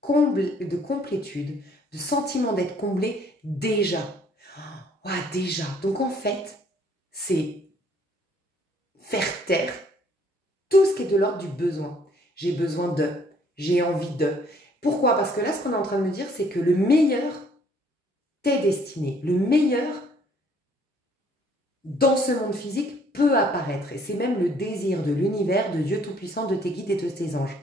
complétude, de sentiment d'être comblé déjà. Ouais, déjà. Donc en fait, c'est faire taire tout ce qui est de l'ordre du besoin. J'ai besoin de, j'ai envie de. Pourquoi? Parce que là, ce qu'on est en train de me dire, c'est que le meilleur t'est destiné. Le meilleur dans ce monde physique peut apparaître. Et c'est même le désir de l'univers, de Dieu Tout-Puissant, de tes guides et de tes anges.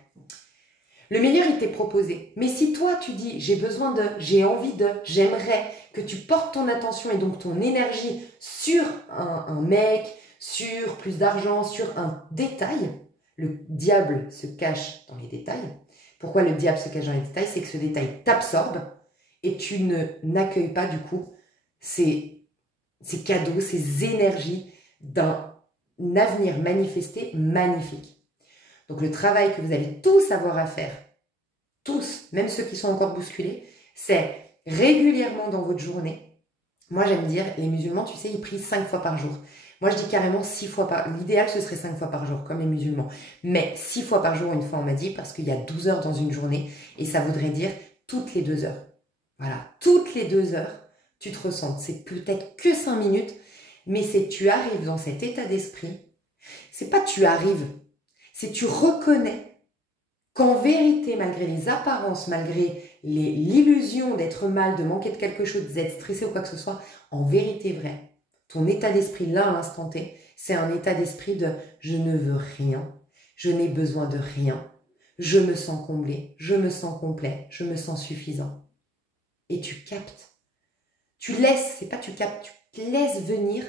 Le meilleur, il t'est proposé. Mais si toi, tu dis, j'ai besoin de, j'ai envie de, j'aimerais, que tu portes ton attention et donc ton énergie sur un mec, sur plus d'argent, sur un détail, le diable se cache dans les détails. Pourquoi le diable se cache dans les détails? C'est que ce détail t'absorbe et tu n'accueilles pas du coup ces cadeaux, ces énergies d'un avenir manifesté magnifique. Donc le travail que vous allez tous avoir à faire, tous, même ceux qui sont encore bousculés, c'est régulièrement dans votre journée. Moi j'aime dire, les musulmans, tu sais, ils prient 5 fois par jour. Moi je dis carrément 6 fois par jour. L'idéal ce serait 5 fois par jour, comme les musulmans. Mais 6 fois par jour, une fois on m'a dit, parce qu'il y a 12 heures dans une journée, et ça voudrait dire toutes les 2 heures. Voilà, toutes les 2 heures, tu te ressens. C'est peut-être que 5 minutes, mais c'est tu arrives dans cet état d'esprit. C'est pas tu arrives. c'est tu reconnais qu'en vérité, malgré les apparences, malgré l'illusion d'être mal, de manquer de quelque chose, d'être stressé ou quoi que ce soit, en vérité vrai, ton état d'esprit là à l'instant T, c'est un état d'esprit de je ne veux rien, je n'ai besoin de rien, je me sens comblé, je me sens complet, je me sens suffisant. Et tu captes. Tu laisses, c'est pas tu captes, tu laisses venir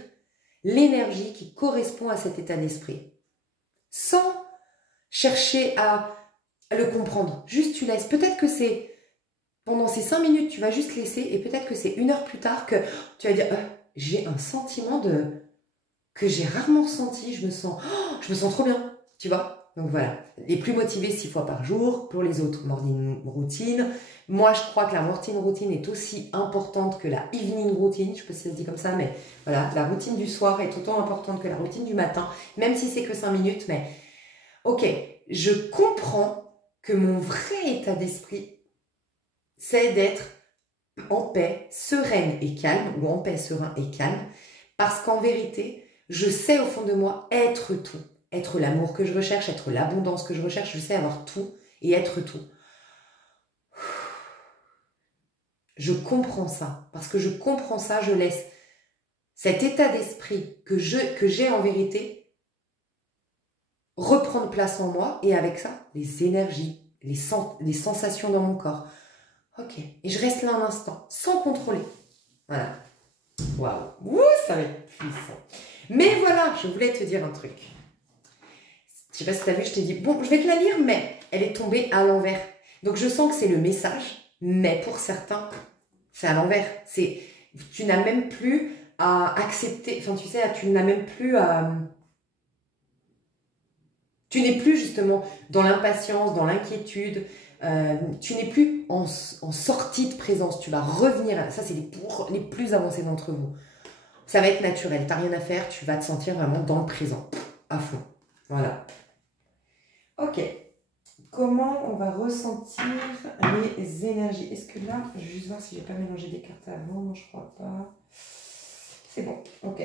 l'énergie qui correspond à cet état d'esprit. Sans chercher à le comprendre. Juste tu laisses. Peut-être que c'est pendant ces 5 minutes, tu vas juste laisser et peut-être que c'est 1 heure plus tard que tu vas dire j'ai un sentiment que j'ai rarement ressenti, je me sens trop bien, tu vois. Donc voilà, les plus motivés 6 fois par jour, pour les autres morning routine. Moi, je crois que la morning routine est aussi importante que la evening routine, je sais pas si ça se dit comme ça, mais voilà, la routine du soir est autant importante que la routine du matin, même si c'est que 5 minutes, mais ok, je comprends que mon vrai état d'esprit, c'est d'être en paix, sereine et calme, ou en paix, serein et calme, parce qu'en vérité, je sais au fond de moi être tout, être l'amour que je recherche, être l'abondance que je recherche, je sais avoir tout et être tout. Je comprends ça, parce que je comprends ça, je laisse cet état d'esprit que j'ai en vérité reprendre place en moi, et avec ça, les énergies, les sensations dans mon corps. Ok, et je reste là un instant, sans contrôler. Voilà. Waouh, ouh, ça va être puissant. Mais voilà, je voulais te dire un truc. Je sais pas si tu as vu, je t'ai dit, bon, je vais te la lire, mais elle est tombée à l'envers. Donc je sens que c'est le message, mais pour certains, c'est à l'envers. Tu n'as même plus à accepter, enfin tu sais, tu n'as même plus à... Tu n'es plus justement dans l'impatience, dans l'inquiétude, tu n'es plus en sortie de présence, tu vas revenir, ça c'est pour les plus avancés d'entre vous. Ça va être naturel, tu n'as rien à faire, tu vas te sentir vraiment dans le présent, à fond. Voilà. Ok, comment on va ressentir les énergies? Est-ce que là, je vais juste voir si j'ai pas mélangé des cartes avant, non je crois pas. C'est bon, ok.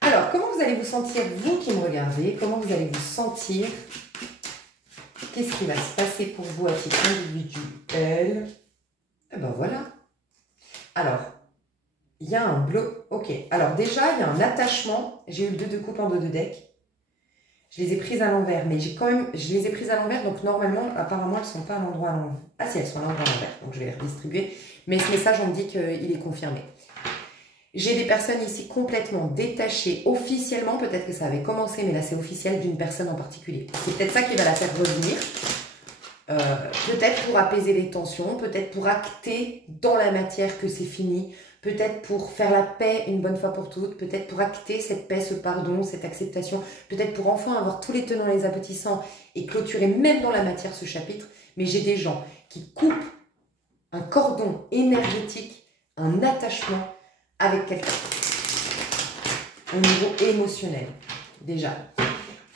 Alors, comment vous allez vous sentir, vous qui me regardez? Comment vous allez vous sentir? Qu'est-ce qui va se passer pour vous à titre individuel? Eh ben voilà. Alors, il y a un bloc. Ok. Alors déjà, il y a un attachement. J'ai eu le 2 de coupe en 2 de deck. Je les ai prises à l'envers, mais je les ai prises à l'envers, donc normalement, apparemment, elles ne sont pas à l'endroit à l'envers. Ah si, elles sont à l'endroit à l'envers, donc je vais les redistribuer. Mais ce message, on me dit qu'il est confirmé. J'ai des personnes ici complètement détachées, officiellement, peut-être que ça avait commencé, mais là c'est officiel, d'une personne en particulier. C'est peut-être ça qui va la faire revenir, peut-être pour apaiser les tensions, peut-être pour acter dans la matière que c'est fini, peut-être pour faire la paix une bonne fois pour toutes, peut-être pour acter cette paix, ce pardon, cette acceptation, peut-être pour enfin avoir tous les tenants et les aboutissants et clôturer même dans la matière ce chapitre. Mais j'ai des gens qui coupent un cordon énergétique, un attachement avec quelqu'un, au niveau émotionnel, déjà.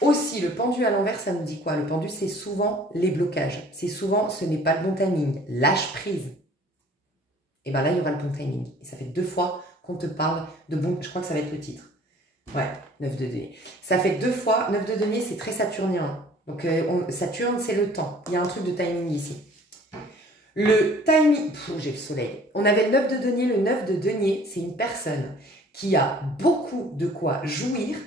Aussi, le pendu à l'envers, ça nous dit quoi? Le pendu, c'est souvent les blocages. C'est souvent, ce n'est pas le bon timing. Lâche prise. Et bien là, il y aura le bon timing. Et ça fait 2 fois qu'on te parle de bon... Je crois que ça va être le titre. Ouais, 9 de denier. Ça fait 2 fois. 9 de denier, c'est très saturnien. Donc, Saturne, c'est le temps. Il y a un truc de timing ici. Le timing, j'ai le soleil. On avait le 9 de denier. Le 9 de denier, c'est une personne qui a beaucoup de quoi jouir.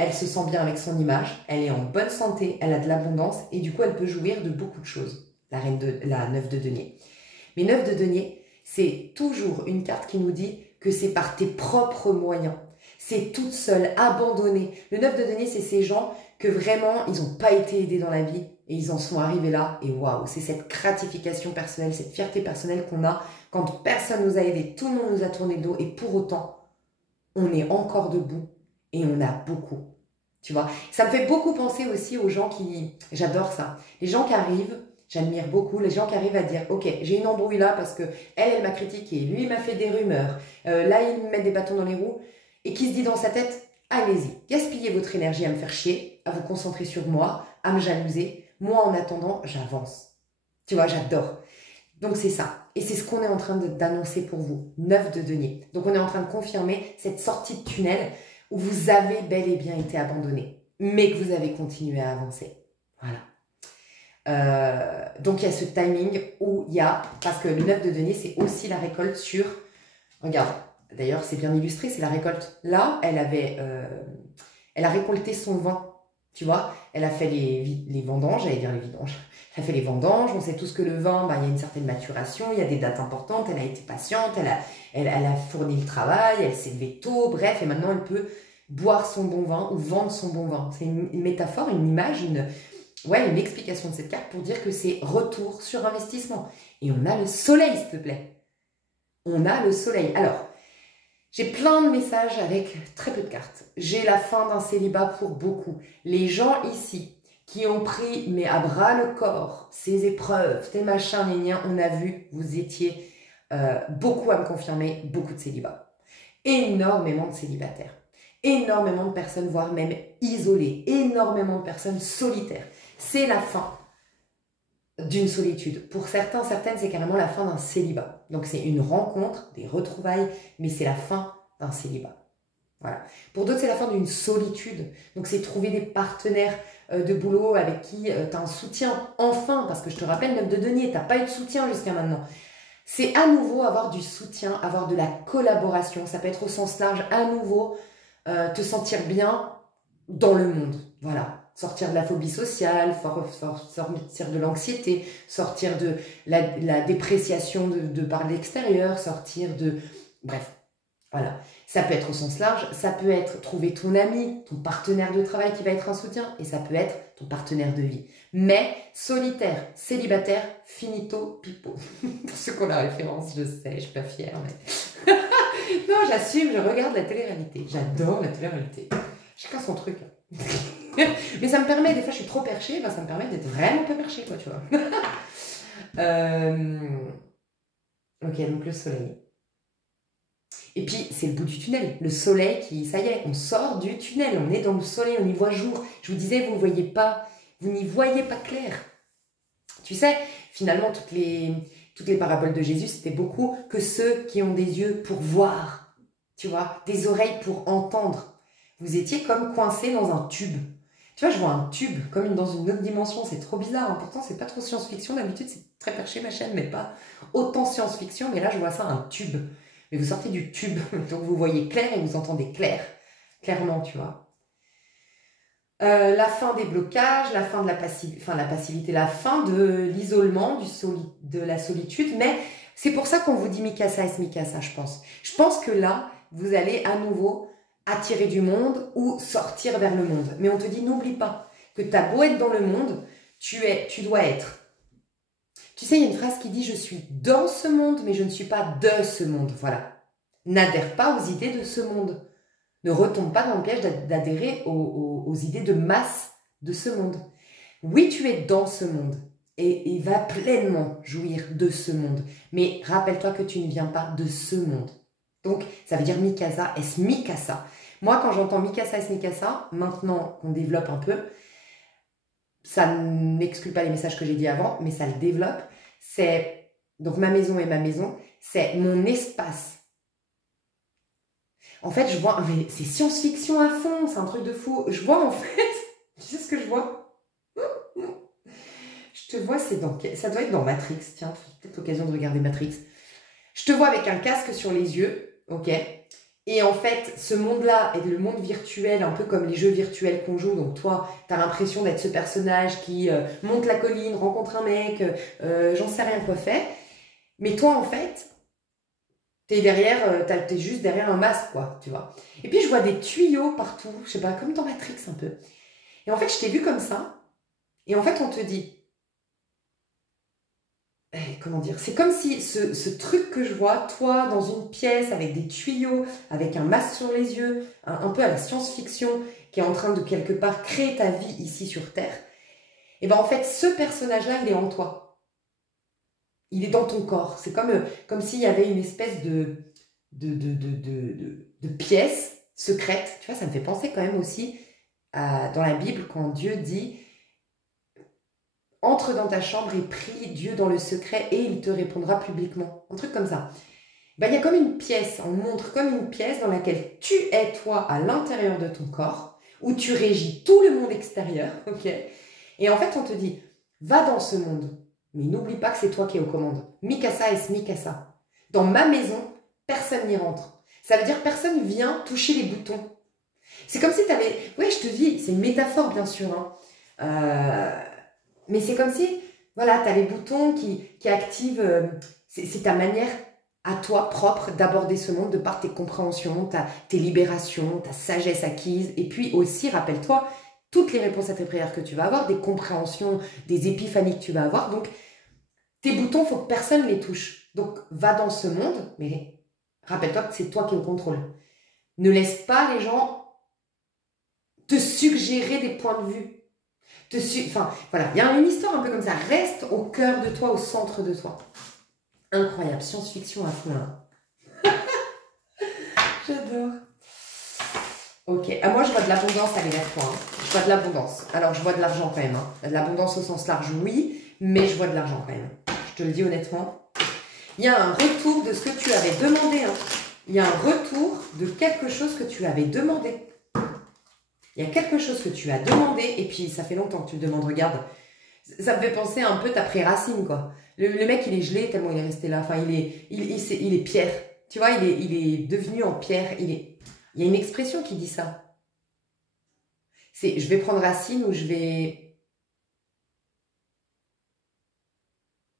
Elle se sent bien avec son image, elle est en bonne santé, elle a de l'abondance et du coup, elle peut jouir de beaucoup de choses, la 9 de denier. Mais 9 de denier, c'est toujours une carte qui nous dit que c'est par tes propres moyens. C'est toute seule, abandonnée. Le 9 de denier, c'est ces gens que vraiment, ils n'ont pas été aidés dans la vie et ils en sont arrivés là. Et waouh, c'est cette gratification personnelle, cette fierté personnelle qu'on a quand personne nous a aidés, tout le monde nous a tourné le dos et pour autant, on est encore debout et on a beaucoup. Tu vois, ça me fait beaucoup penser aussi aux gens qui... J'adore ça. Les gens qui arrivent, j'admire beaucoup, les gens qui arrivent à dire « Ok, j'ai une embrouille là parce que elle m'a critiqué, lui il m'a fait des rumeurs, là il me met des bâtons dans les roues. » Et qui se dit dans sa tête « Allez-y, gaspillez votre énergie à me faire chier, à vous concentrer sur moi, à me jalouser. Moi en attendant, j'avance. » Tu vois, j'adore. Donc c'est ça. Et c'est ce qu'on est en train d'annoncer pour vous. 9 de denier. Donc on est en train de confirmer cette sortie de tunnel où vous avez bel et bien été abandonné. mais que vous avez continué à avancer. Voilà. Donc il y a ce timing où il y a, parce que le 9 de denier, c'est aussi la récolte sur, regarde, d'ailleurs c'est bien illustré, c'est la récolte. Là, elle a récolté son vin, tu vois, elle a fait les vendanges, j'allais dire les vidanges, elle a fait les vendanges, on sait tous que le vin, il y a une certaine maturation, il y a des dates importantes, elle a été patiente, elle a fourni le travail, elle s'est levée tôt, bref, et maintenant elle peut boire son bon vin ou vendre son bon vin. C'est une métaphore, une image, une explication de cette carte pour dire que c'est retour sur investissement. Et on a le soleil, s'il te plaît. On a le soleil. Alors, j'ai plein de messages avec très peu de cartes. J'ai la fin d'un célibat pour beaucoup. Les gens ici qui ont pris, mais à bras le corps, ces épreuves, tes machins, les liens, on a vu, vous étiez beaucoup à me confirmer, beaucoup de célibats. Énormément de célibataires. Énormément de personnes, voire même isolées. Énormément de personnes solitaires. C'est la fin d'une solitude. Pour certains, certaines, c'est carrément la fin d'un célibat. Donc c'est une rencontre, des retrouvailles, mais c'est la fin d'un célibat. Voilà. Pour d'autres, c'est la fin d'une solitude. Donc c'est trouver des partenaires de boulot avec qui tu as un soutien. Enfin, parce que je te rappelle, 9 de denier, tu n'as pas eu de soutien jusqu'à maintenant. C'est à nouveau avoir du soutien, avoir de la collaboration. Ça peut être au sens large, à nouveau, te sentir bien dans le monde. Voilà. Sortir de la phobie sociale, sortir de l'anxiété, sortir de la dépréciation de par l'extérieur, sortir de... Bref, voilà. Ça peut être au sens large, ça peut être trouver ton ami, ton partenaire de travail qui va être un soutien, et ça peut être ton partenaire de vie. Mais solitaire, célibataire, finito, pipo. Pour ceux qui ont la référence, je sais, je suis pas fière, mais... Non, j'assume, je regarde la télé-réalité. J'adore la télé-réalité. Chacun son truc. Mais ça me permet, des fois je suis trop perchée, ça me permet d'être vraiment pas perchée, quoi, tu vois. Ok, donc le soleil. Et puis, c'est le bout du tunnel. Le soleil qui, ça y est, on sort du tunnel. On est dans le soleil, on y voit jour. Je vous disais, vous n'y voyez pas clair. Tu sais, finalement, toutes les paraboles de Jésus, c'était beaucoup que ceux qui ont des yeux pour voir, tu vois, des oreilles pour entendre. Vous étiez comme coincés dans un tube. Tu vois, je vois un tube, comme dans une autre dimension. C'est trop bizarre. Hein. Pourtant, c'est pas trop science-fiction. D'habitude, c'est très perché, ma chaîne, mais pas autant science-fiction. Mais là, je vois ça, un tube. Mais vous sortez du tube. Donc, vous voyez clair et vous entendez clair. Clairement, tu vois. La fin des blocages, la fin de la passivité, la fin de l'isolement, de la solitude. Mais c'est pour ça qu'on vous dit Mikasa et Smikasa, je pense. Je pense que là, vous allez à nouveau attirer du monde ou sortir vers le monde. Mais on te dit, n'oublie pas que tu as beau être dans le monde, tu dois être. Tu sais, il y a une phrase qui dit, je suis dans ce monde, mais je ne suis pas de ce monde. Voilà. N'adhère pas aux idées de ce monde. Ne retombe pas dans le piège d'adhérer aux idées de masse de ce monde. Oui, tu es dans ce monde et va pleinement jouir de ce monde. Mais rappelle-toi que tu ne viens pas de ce monde. Donc, ça veut dire Mikasa et Smikasa. Moi, quand j'entends Mikasa et Smikasa, maintenant qu'on développe un peu, ça n'exclut pas les messages que j'ai dit avant, mais ça le développe. C'est, donc ma maison et ma maison, c'est mon espace. En fait, je vois, mais c'est science-fiction à fond, c'est un truc de fou. Je vois en fait, tu sais ce que je vois? Je te vois, ça doit être dans Matrix, tiens, peut-être l'occasion de regarder Matrix. Je te vois avec un casque sur les yeux, ok? Et en fait, ce monde-là est le monde virtuel, un peu comme les jeux virtuels qu'on joue. Donc toi, tu as l'impression d'être ce personnage qui monte la colline, rencontre un mec, j'en sais rien quoi faire. Mais toi, en fait, t'es juste derrière un masque, quoi, tu vois. Et puis, je vois des tuyaux partout, je sais pas, comme dans Matrix un peu. Et en fait, je t'ai vu comme ça. Et en fait, on te dit... comment dire, c'est comme si ce truc que je vois, toi dans une pièce avec des tuyaux, avec un masque sur les yeux, un peu à la science-fiction, qui est en train de quelque part créer ta vie ici sur Terre, et ben en fait ce personnage-là, il est en toi. Il est dans ton corps. C'est comme s'il y avait une espèce de pièce secrète. Tu vois, ça me fait penser quand même aussi dans la Bible quand Dieu dit... Entre dans ta chambre et prie Dieu dans le secret et il te répondra publiquement. Un truc comme ça. Ben, il y a comme une pièce, on montre comme une pièce dans laquelle tu es toi à l'intérieur de ton corps, où tu régis tout le monde extérieur, ok? Et en fait, on te dit, va dans ce monde, mais n'oublie pas que c'est toi qui es aux commandes. Mikasa est Mikasa. Dans ma maison, personne n'y rentre. Ça veut dire personne vient toucher les boutons. C'est comme si tu avais... Ouais, je te dis, c'est une métaphore, bien sûr. Hein. Mais c'est comme si, voilà, tu as les boutons qui activent... c'est ta manière à toi propre d'aborder ce monde de par tes compréhensions, tes libérations, ta sagesse acquise. Et puis aussi, rappelle-toi, toutes les réponses à tes prières que tu vas avoir, des compréhensions, des épiphanies que tu vas avoir. Donc, tes boutons, il faut que personne les touche. Donc, va dans ce monde, mais rappelle-toi que c'est toi qui es au contrôle. Ne laisse pas les gens te suggérer des points de vue. Enfin, voilà, il y a une histoire un peu comme ça. Reste au cœur de toi, au centre de toi. Incroyable, science-fiction à fond, là. J'adore. Ok, moi je vois de l'abondance, allez, lève-toi. Hein. Je vois de l'abondance. Alors, je vois de l'argent quand même. Hein. De l'abondance au sens large, oui, mais je vois de l'argent quand même. Je te le dis honnêtement. Il y a un retour de ce que tu avais demandé. Hein. Il y a un retour de quelque chose que tu avais demandé. Il y a quelque chose que tu as demandé, et puis ça fait longtemps que tu le demandes, regarde. Ça me fait penser un peu, t'as pris racine, quoi. Le mec, il est gelé tellement il est resté là. Enfin, il est pierre. Tu vois, il est devenu en pierre. Il y a une expression qui dit ça. C'est, je vais prendre racine ou je vais...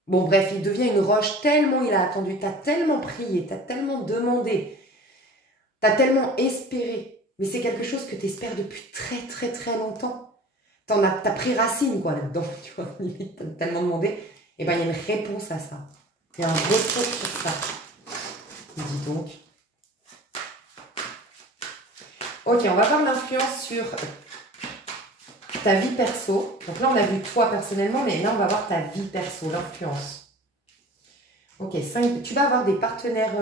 Bon, bref, il devient une roche tellement il a attendu. T'as tellement prié, t'as tellement demandé, t'as tellement espéré. Mais c'est quelque chose que tu espères depuis très, très, très longtemps. T'as pris racine, quoi, là-dedans. Tu vois, limite, t'as tellement demandé. Et bien, il y a une réponse à ça. Il y a un retour sur ça. Dis donc. Ok, on va voir l'influence sur ta vie perso. Donc là, on a vu toi personnellement, mais là, on va voir ta vie perso, l'influence. Ok, 5. Tu vas avoir des partenaires...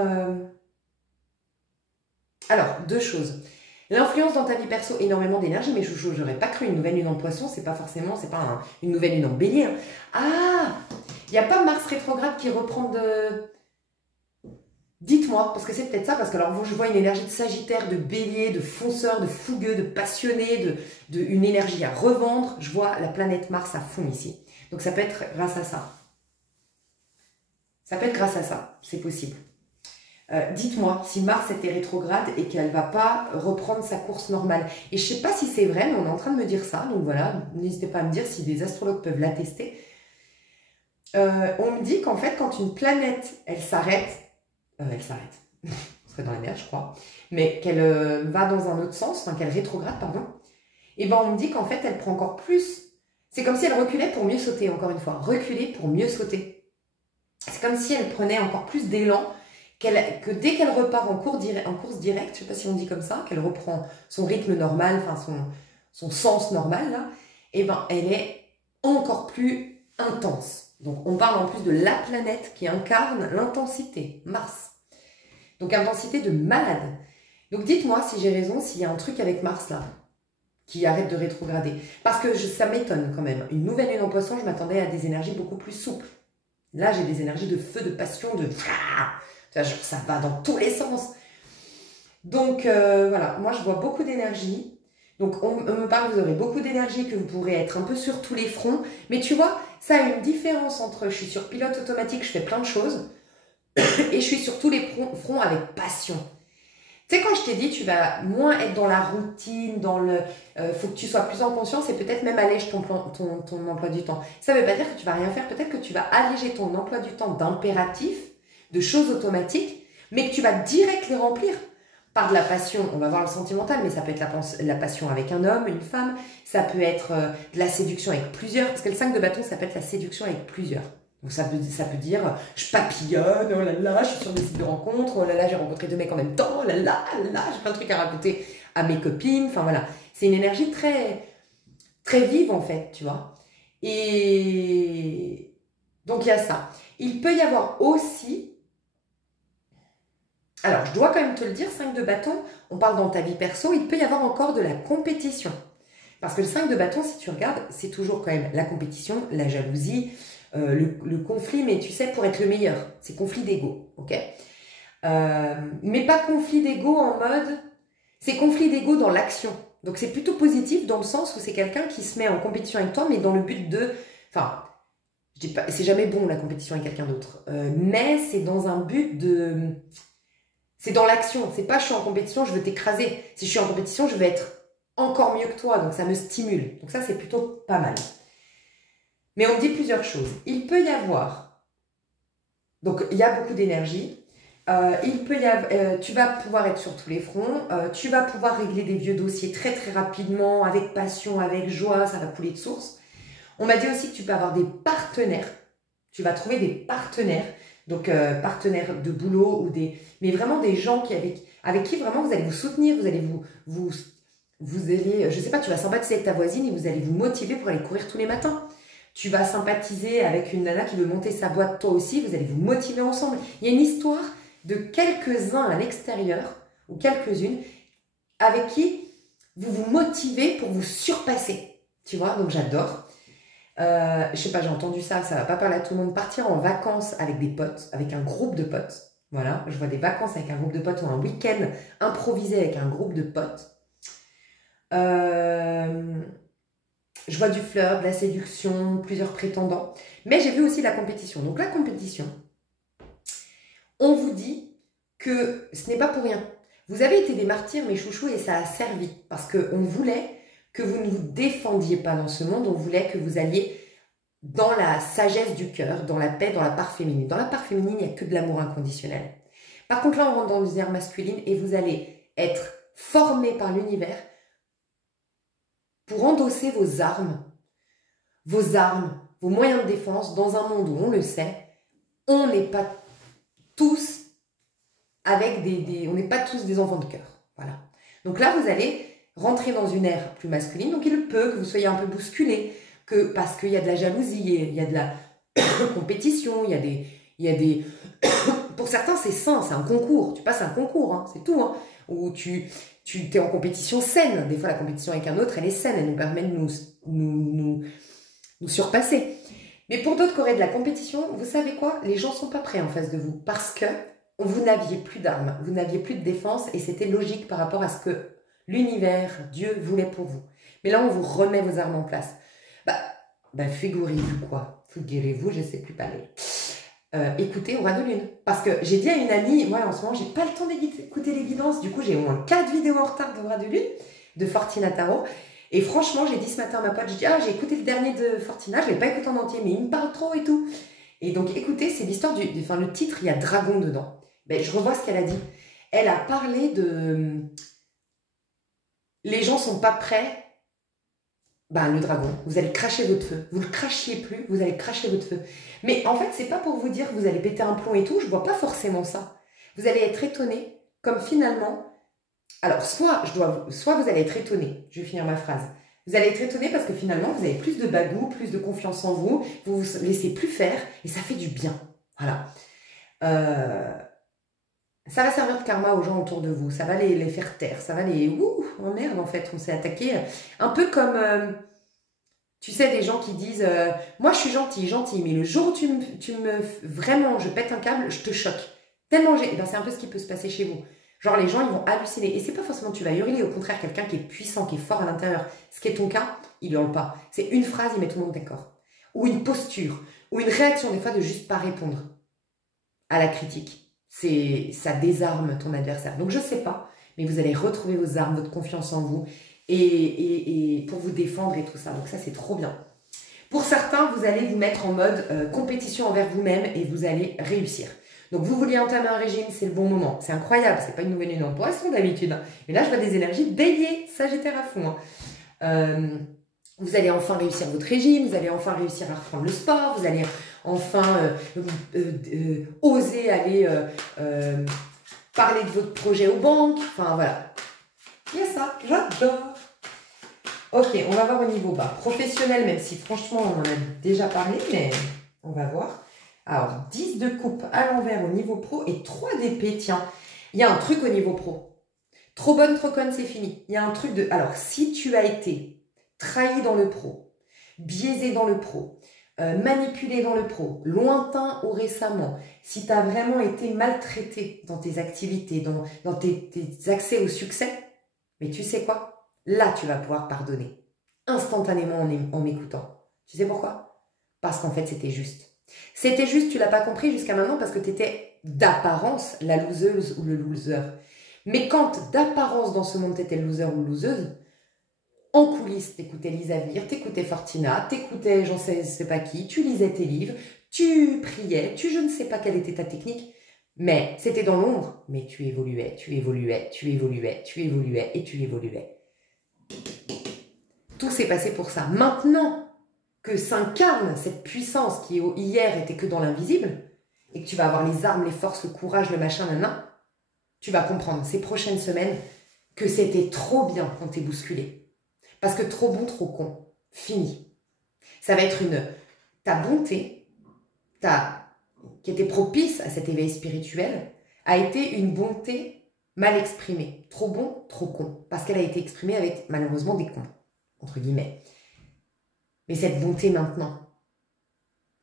Alors, deux choses. L'influence dans ta vie perso, énormément d'énergie, mais je n'aurais pas cru une nouvelle lune en poisson, c'est pas une nouvelle lune en bélier. Hein. Ah, il n'y a pas Mars rétrograde qui reprend de... Dites-moi, parce que c'est peut-être ça, parce que alors je vois une énergie de sagittaire, de bélier, de fonceur, de fougueux, de passionné, une énergie à revendre. Je vois la planète Mars à fond ici. Donc ça peut être grâce à ça. Ça peut être grâce à ça, c'est possible. Dites-moi si Mars était rétrograde et qu'elle ne va pas reprendre sa course normale. Et je ne sais pas si c'est vrai, mais on est en train de me dire ça. Donc voilà, n'hésitez pas à me dire si des astrologues peuvent l'attester. On me dit qu'en fait, quand une planète, elle s'arrête, on serait dans les mers, je crois, mais qu'elle va dans un autre sens, enfin qu'elle rétrograde, pardon, et ben on me dit qu'en fait, elle prend encore plus. C'est comme si elle reculait pour mieux sauter, encore une fois. Reculer pour mieux sauter. C'est comme si elle prenait encore plus d'élan. Que dès qu'elle repart en course directe, je ne sais pas si on dit comme ça, qu'elle reprend son rythme normal, enfin son sens normal, là, et ben elle est encore plus intense. Donc on parle en plus de la planète qui incarne l'intensité, Mars. Donc intensité de malade. Donc dites-moi si j'ai raison, s'il y a un truc avec Mars là, qui arrête de rétrograder. Parce que ça m'étonne quand même. Une nouvelle lune en poisson, je m'attendais à des énergies beaucoup plus souples. Là j'ai des énergies de feu, de passion, de... Ça va dans tous les sens. Donc, voilà, moi, je vois beaucoup d'énergie. Donc, on me parle, vous aurez beaucoup d'énergie, que vous pourrez être un peu sur tous les fronts. Mais tu vois, ça a une différence entre je suis sur pilote automatique, je fais plein de choses, et je suis sur tous les fronts avec passion. Tu sais, quand je t'ai dit, tu vas moins être dans la routine, dans le... faut que tu sois plus en conscience et peut-être même allège ton emploi du temps. Ça ne veut pas dire que tu vas rien faire. Peut-être que tu vas alléger ton emploi du temps d'impératifs, de choses automatiques, mais que tu vas direct les remplir par de la passion. On va voir le sentimental, mais ça peut être la passion avec un homme, une femme, ça peut être de la séduction avec plusieurs, parce que le 5 de bâton, ça peut être la séduction avec plusieurs. Donc ça peut dire, je papillonne, oh là là, je suis sur des sites de rencontres, oh là là, j'ai rencontré 2 mecs en même temps, oh là là, j'ai plein de trucs à raconter à mes copines, enfin voilà. C'est une énergie très, très vive en fait, tu vois. Et donc il y a ça. Il peut y avoir aussi... Alors, je dois quand même te le dire, 5 de bâton, on parle dans ta vie perso, il peut y avoir encore de la compétition. Parce que le 5 de bâton, si tu regardes, c'est toujours quand même la compétition, la jalousie, le conflit, mais tu sais, pour être le meilleur, c'est conflit d'ego, ok? Mais pas conflit d'ego en mode... C'est conflit d'ego dans l'action. Donc c'est plutôt positif dans le sens où c'est quelqu'un qui se met en compétition avec toi, mais dans le but de... Enfin, je dis pas, c'est jamais bon la compétition avec quelqu'un d'autre, mais c'est dans un but de... C'est dans l'action, c'est pas je suis en compétition, je veux t'écraser. Si je suis en compétition, je veux être encore mieux que toi, donc ça me stimule. Donc ça, c'est plutôt pas mal. Mais on me dit plusieurs choses. Il peut y avoir... Donc il y a beaucoup d'énergie. Il peut y avoir, tu vas pouvoir être sur tous les fronts, tu vas pouvoir régler des vieux dossiers très très rapidement, avec passion, avec joie, ça va couler de source. On m'a dit aussi que tu peux avoir des partenaires, tu vas trouver des partenaires, donc partenaires de boulot, ou des, mais vraiment des gens avec qui vraiment vous allez vous soutenir, vous allez vous allez, je sais pas, tu vas sympathiser avec ta voisine et vous allez vous motiver pour aller courir tous les matins. Tu vas sympathiser avec une nana qui veut monter sa boîte, toi aussi, vous allez vous motiver ensemble. Il y a une histoire de quelques-uns à l'extérieur, ou quelques-unes, avec qui vous vous motivez pour vous surpasser. Tu vois, donc j'adore. Je sais pas, j'ai entendu ça, ça va pas parler à tout le monde. Partir en vacances avec des potes, avec un groupe de potes. Voilà, je vois des vacances avec un groupe de potes ou un week-end improvisé avec un groupe de potes. Je vois du flirt, de la séduction, plusieurs prétendants. Mais j'ai vu aussi la compétition. Donc la compétition, on vous dit que ce n'est pas pour rien. Vous avez été des martyrs, mes chouchous, et ça a servi. Parce qu'on voulait que vous ne vous défendiez pas dans ce monde. On voulait que vous alliez dans la sagesse du cœur, dans la paix, dans la part féminine. Dans la part féminine, il n'y a que de l'amour inconditionnel. Par contre, là, on rentre dans l'univers masculine et vous allez être formé par l'univers pour endosser vos armes, vos moyens de défense dans un monde où on le sait, on n'est pas tous avec on n'est pas tous des enfants de cœur. Voilà. Donc là, vous allez rentrer dans une ère plus masculine. Donc il peut que vous soyez un peu bousculé, parce qu'il y a de la jalousie, il y a de la compétition, il y a des... Pour certains, c'est sain, c'est un concours. Tu passes un concours, hein, c'est tout. Hein, où tu es en compétition saine. Des fois, la compétition avec un autre, elle est saine. Elle nous permet de nous surpasser. Mais pour d'autres qui auraient de la compétition, vous savez quoi? Les gens ne sont pas prêts en face de vous parce que vous n'aviez plus d'armes, vous n'aviez plus de défense et c'était logique par rapport à ce que l'univers, Dieu voulait pour vous. Mais là, on vous remet vos armes en place. Figurez-vous quoi? Figurez-vous, je ne sais plus parler. Écoutez Aura de Lune. Parce que j'ai dit à une amie, moi en ce moment, j'ai pas le temps d'écouter les guidances. Du coup, j'ai au moins 4 vidéos en retard d'Aura de Lune, de Fortina Tarot. Et franchement, j'ai dit ce matin à ma pote, j'ai dit, j'ai écouté le dernier de Fortina, je ne l'ai pas écouté en entier, mais il me parle trop et tout. Et donc, écoutez, c'est l'histoire le titre, il y a dragon dedans. Je revois ce qu'elle a dit. Elle a parlé de... Les gens sont pas prêts. Le dragon, vous allez cracher votre feu. Vous ne le crachiez plus, vous allez cracher votre feu. Mais en fait, c'est pas pour vous dire que vous allez péter un plomb et tout, je vois pas forcément ça. Vous allez être étonné, comme finalement... Alors, soit vous allez être étonné, je vais finir ma phrase. Vous allez être étonné parce que finalement, vous avez plus de bagou, plus de confiance en vous, vous vous laissez plus faire et ça fait du bien. Voilà. Ça va servir de karma aux gens autour de vous, ça va les faire taire, ça va les... oh merde, en fait, on s'est attaqué. Un peu comme, tu sais, des gens qui disent moi, je suis gentil, mais le jour où vraiment, je pète un câble, je te choque. Tellement j'ai... c'est un peu ce qui peut se passer chez vous. Genre, les gens, ils vont halluciner. Et c'est pas forcément que tu vas hurler, au contraire, quelqu'un qui est puissant, qui est fort à l'intérieur. Ce qui est ton cas, il hurle pas. C'est une phrase, il met tout le monde d'accord. Ou une posture, ou une réaction, des fois, de juste pas répondre à la critique. Ça désarme ton adversaire. Donc, je sais pas, mais vous allez retrouver vos armes, votre confiance en vous, et pour vous défendre et tout ça. Donc, ça, c'est trop bien. Pour certains, vous allez vous mettre en mode compétition envers vous-même et vous allez réussir. Donc, vous vouliez entamer un régime, c'est le bon moment. C'est incroyable, c'est pas une nouvelle lune en poisson d'habitude. Hein. Et là, je vois des énergies bélier, sagittaire à fond. Hein. Vous allez enfin réussir votre régime, vous allez enfin réussir à reprendre le sport, vous allez enfin oser aller parler de votre projet aux banques. Enfin, voilà. Il y a ça, j'adore. Ok, on va voir au niveau bas. Professionnel, même si franchement, on en a déjà parlé, mais on va voir. Alors, 10 de coupe à l'envers au niveau pro et 3 d'épée. Tiens, il y a un truc au niveau pro. Trop bonne, trop conne, c'est fini. Il y a un truc de... Alors, si tu as été trahi dans le pro, biaisé dans le pro, manipulé dans le pro, lointain ou récemment, si tu as vraiment été maltraité dans tes activités, dans tes accès au succès, mais tu sais quoi? là, tu vas pouvoir pardonner. Instantanément en m'écoutant. Tu sais pourquoi? Parce qu'en fait, c'était juste. C'était juste, tu l'as pas compris jusqu'à maintenant parce que tu étais d'apparence la loseuse ou le loser. Mais quand d'apparence dans ce monde, tu étais le loser ou loseuse, en coulisses, t'écoutais Lisa Vire, t'écoutais Fortina, t'écoutais j'en sais pas qui, tu lisais tes livres, tu priais, je ne sais pas quelle était ta technique, mais c'était dans l'ombre. Mais tu évoluais, tu évoluais, tu évoluais, tu évoluais et tu évoluais. Tout s'est passé pour ça. Maintenant que s'incarne cette puissance qui hier était que dans l'invisible, et que tu vas avoir les armes, les forces, le courage, le machin, tu vas comprendre ces prochaines semaines que c'était trop bien quand t'es bousculé. Parce que trop bon, trop con. Fini. Ça va être ta bonté, qui était propice à cet éveil spirituel, a été une bonté mal exprimée. Trop bon, trop con. Parce qu'elle a été exprimée avec, malheureusement, des cons. Entre guillemets. Mais cette bonté maintenant,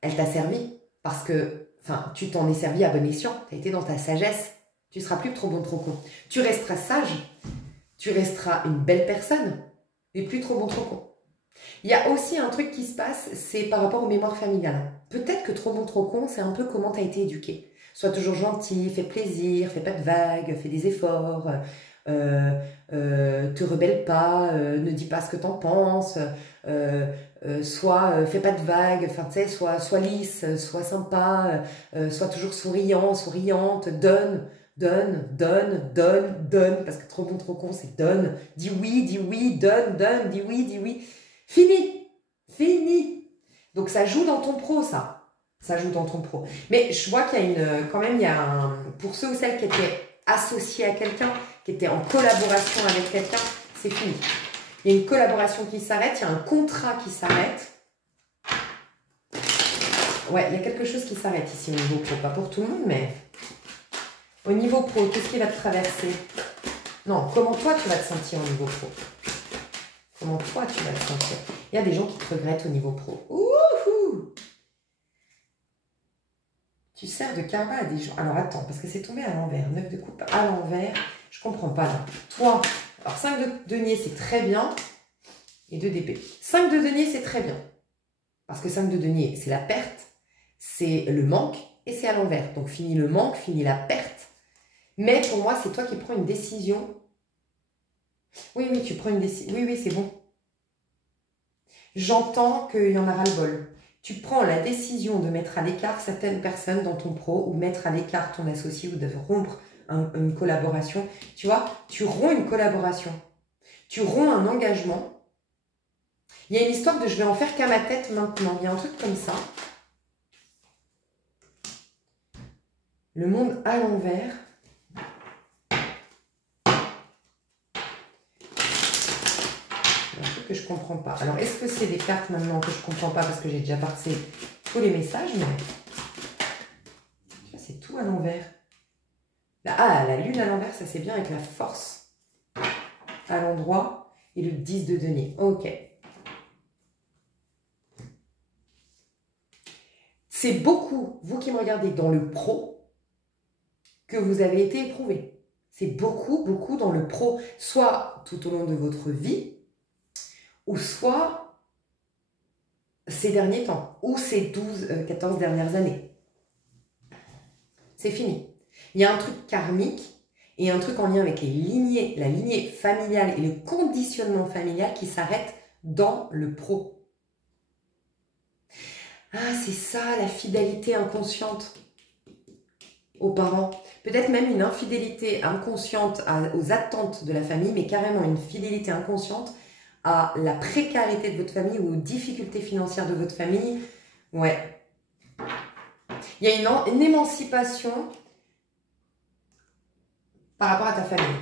elle t'a servi. Parce que, tu t'en es servi à bon escient. Tu as été dans ta sagesse. Tu ne seras plus trop bon, trop con. Tu resteras sage. Tu resteras une belle personne. Mais plus trop bon, trop con. Il y a aussi un truc qui se passe, c'est par rapport aux mémoires familiales. Peut-être que trop bon, trop con, c'est un peu comment tu as été éduqué. Sois toujours gentil, fais plaisir, fais pas de vagues, fais des efforts, te rebelle pas, ne dis pas ce que t'en penses, fais pas de vagues, sois lisse, sois sympa, sois toujours souriant, souriante, donne, parce que trop bon, trop con, c'est donne, dis oui, donne, dis oui. Fini. Donc ça joue dans ton pro, ça. Ça joue dans ton pro. Mais je vois qu'il y a pour ceux ou celles qui étaient associés à quelqu'un, qui étaient en collaboration avec quelqu'un, c'est fini. Il y a une collaboration qui s'arrête, il y a un contrat qui s'arrête. Ouais, il y a quelque chose qui s'arrête ici au niveau pro. Pas pour tout le monde, mais au niveau pro, qu'est-ce qui va te traverser? Non, comment toi tu vas te sentir au niveau pro? Comment toi tu vas te sentir? Il y a des gens qui te regrettent au niveau pro. Ouhou! Tu sers de karma à des gens. Alors attends, parce que c'est tombé à l'envers. 9 de coupe à l'envers. Je comprends pas là. Toi, alors 5 de denier c'est très bien. Et 2 d'épée. 5 de denier c'est très bien. Parce que 5 de denier c'est la perte, c'est le manque et c'est à l'envers. Donc fini le manque, fini la perte. Mais pour moi, c'est toi qui prends une décision. Oui, tu prends une décision. Oui, c'est bon. J'entends qu'il y en a ras-le-bol. Tu prends la décision de mettre à l'écart certaines personnes dans ton pro ou mettre à l'écart ton associé ou de rompre une collaboration. Tu vois, tu romps une collaboration. Tu romps un engagement. Il y a une histoire de je vais en faire qu'à ma tête maintenant. Il y a un truc comme ça. Le monde à l'envers. Que je comprends pas. Alors, est-ce que c'est des cartes maintenant que je comprends pas parce que j'ai déjà passé tous les messages, mais c'est tout à l'envers. La lune à l'envers, ça c'est bien avec la force à l'endroit et le 10 de denier. Ok. C'est beaucoup, vous qui me regardez dans le pro, que vous avez été éprouvé. C'est beaucoup dans le pro, soit tout au long de votre vie, ou soit ces derniers temps, ou ces 14 dernières années. C'est fini. Il y a un truc karmique et un truc en lien avec la lignée familiale et le conditionnement familial qui s'arrête dans le pro. Ah, c'est ça, la fidélité inconsciente aux parents. Peut-être même une infidélité inconsciente aux attentes de la famille, mais carrément une fidélité inconsciente à la précarité de votre famille ou aux difficultés financières de votre famille. Ouais. Il y a une émancipation par rapport à ta famille.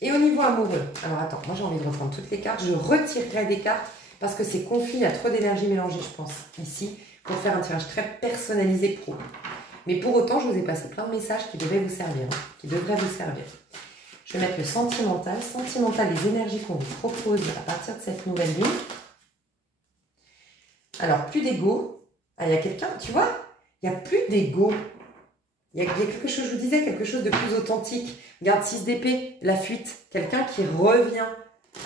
Et au niveau amoureux, alors attends, moi j'ai envie de reprendre toutes les cartes. Je retirerai des cartes parce que c'est confus, il y a trop d'énergie mélangée, je pense, ici, pour faire un tirage très personnalisé pro. Mais pour autant, je vous ai passé plein de messages qui devaient vous servir, qui devraient vous servir. Je vais mettre le sentimental. Sentimental, les énergies qu'on vous propose à partir de cette nouvelle lune. Alors, plus d'ego. Ah, il y a quelqu'un, tu vois, il n'y a plus d'ego. Il y a quelque chose, je vous disais, quelque chose de plus authentique. Regarde, 6 d'épée, la fuite. Quelqu'un qui revient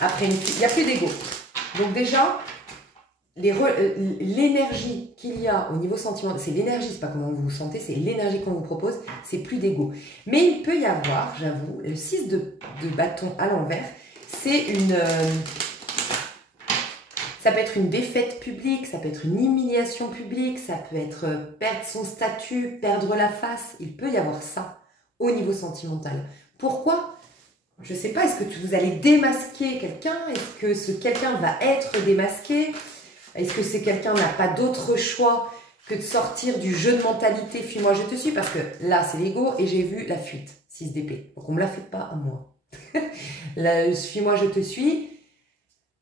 Après il n'y a plus d'ego. Donc déjà, l'énergie qu'il y a au niveau sentimental, c'est l'énergie, c'est pas comment vous vous sentez, c'est l'énergie qu'on vous propose, c'est plus d'ego. Mais il peut y avoir, j'avoue, le 6 de bâton à l'envers, c'est une... ça peut être une défaite publique, ça peut être une humiliation publique, ça peut être perdre son statut, perdre la face. Il peut y avoir ça au niveau sentimental. Pourquoi? Je ne sais pas, est-ce que vous allez démasquer quelqu'un? Est-ce que ce quelqu'un va être démasqué? Est-ce que c'est quelqu'un n'a pas d'autre choix que de sortir du jeu de mentalité « fuis-moi, je te suis » parce que là, c'est l'ego et j'ai vu la fuite, 6 d'épée. Donc, on ne me la fait pas à moi. « Fuis-moi, je te suis »,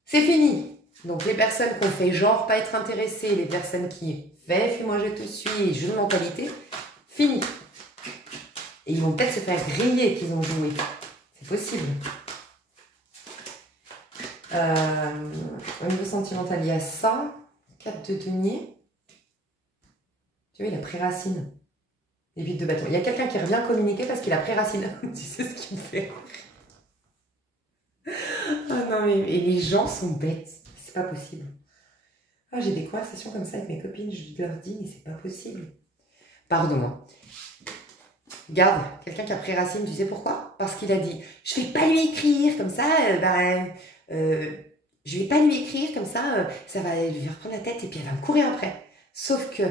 c'est fini. Donc, les personnes qui ont fait genre pas être intéressées, les personnes qui fait « fuis-moi, je te suis », jeu de mentalité, fini. Et ils vont peut-être se faire griller qu'ils ont joué. C'est possible. Au niveau sentimental, il y a ça. 4 de denier. Tu vois, il a pré-racine. Les 8 de bâton. Il y a quelqu'un qui revient communiquer parce qu'il a pré-racine. Tu sais ce qui me fait. Ah non, mais et les gens sont bêtes. C'est pas possible. Ah, j'ai des conversations comme ça avec mes copines. Je leur dis, mais c'est pas possible. Pardon. Hein. Garde, quelqu'un qui a pré-racine, tu sais pourquoi? Parce qu'il a dit, je vais pas lui écrire comme ça, je vais pas lui écrire comme ça, ça va lui reprendre la tête et puis elle va me courir après. Sauf que,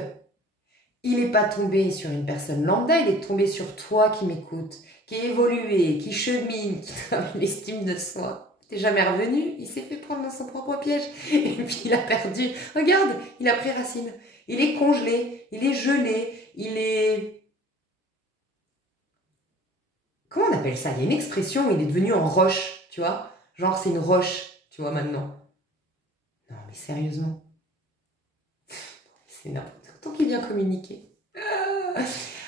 il n'est pas tombé sur une personne lambda, il est tombé sur toi qui m'écoute, qui est évolué, qui chemine, qui travaille l'estime de soi. T'es jamais revenu, il s'est fait prendre dans son propre piège et puis il a perdu. Regarde, il a pré-racine, il est congelé, il est gelé, il est... Comment on appelle ça? Il y a une expression où il est devenu en roche, tu vois? Genre, c'est une roche, tu vois, maintenant. Non, mais sérieusement. C'est n'importe quoi. Tant qu'il vient communiquer.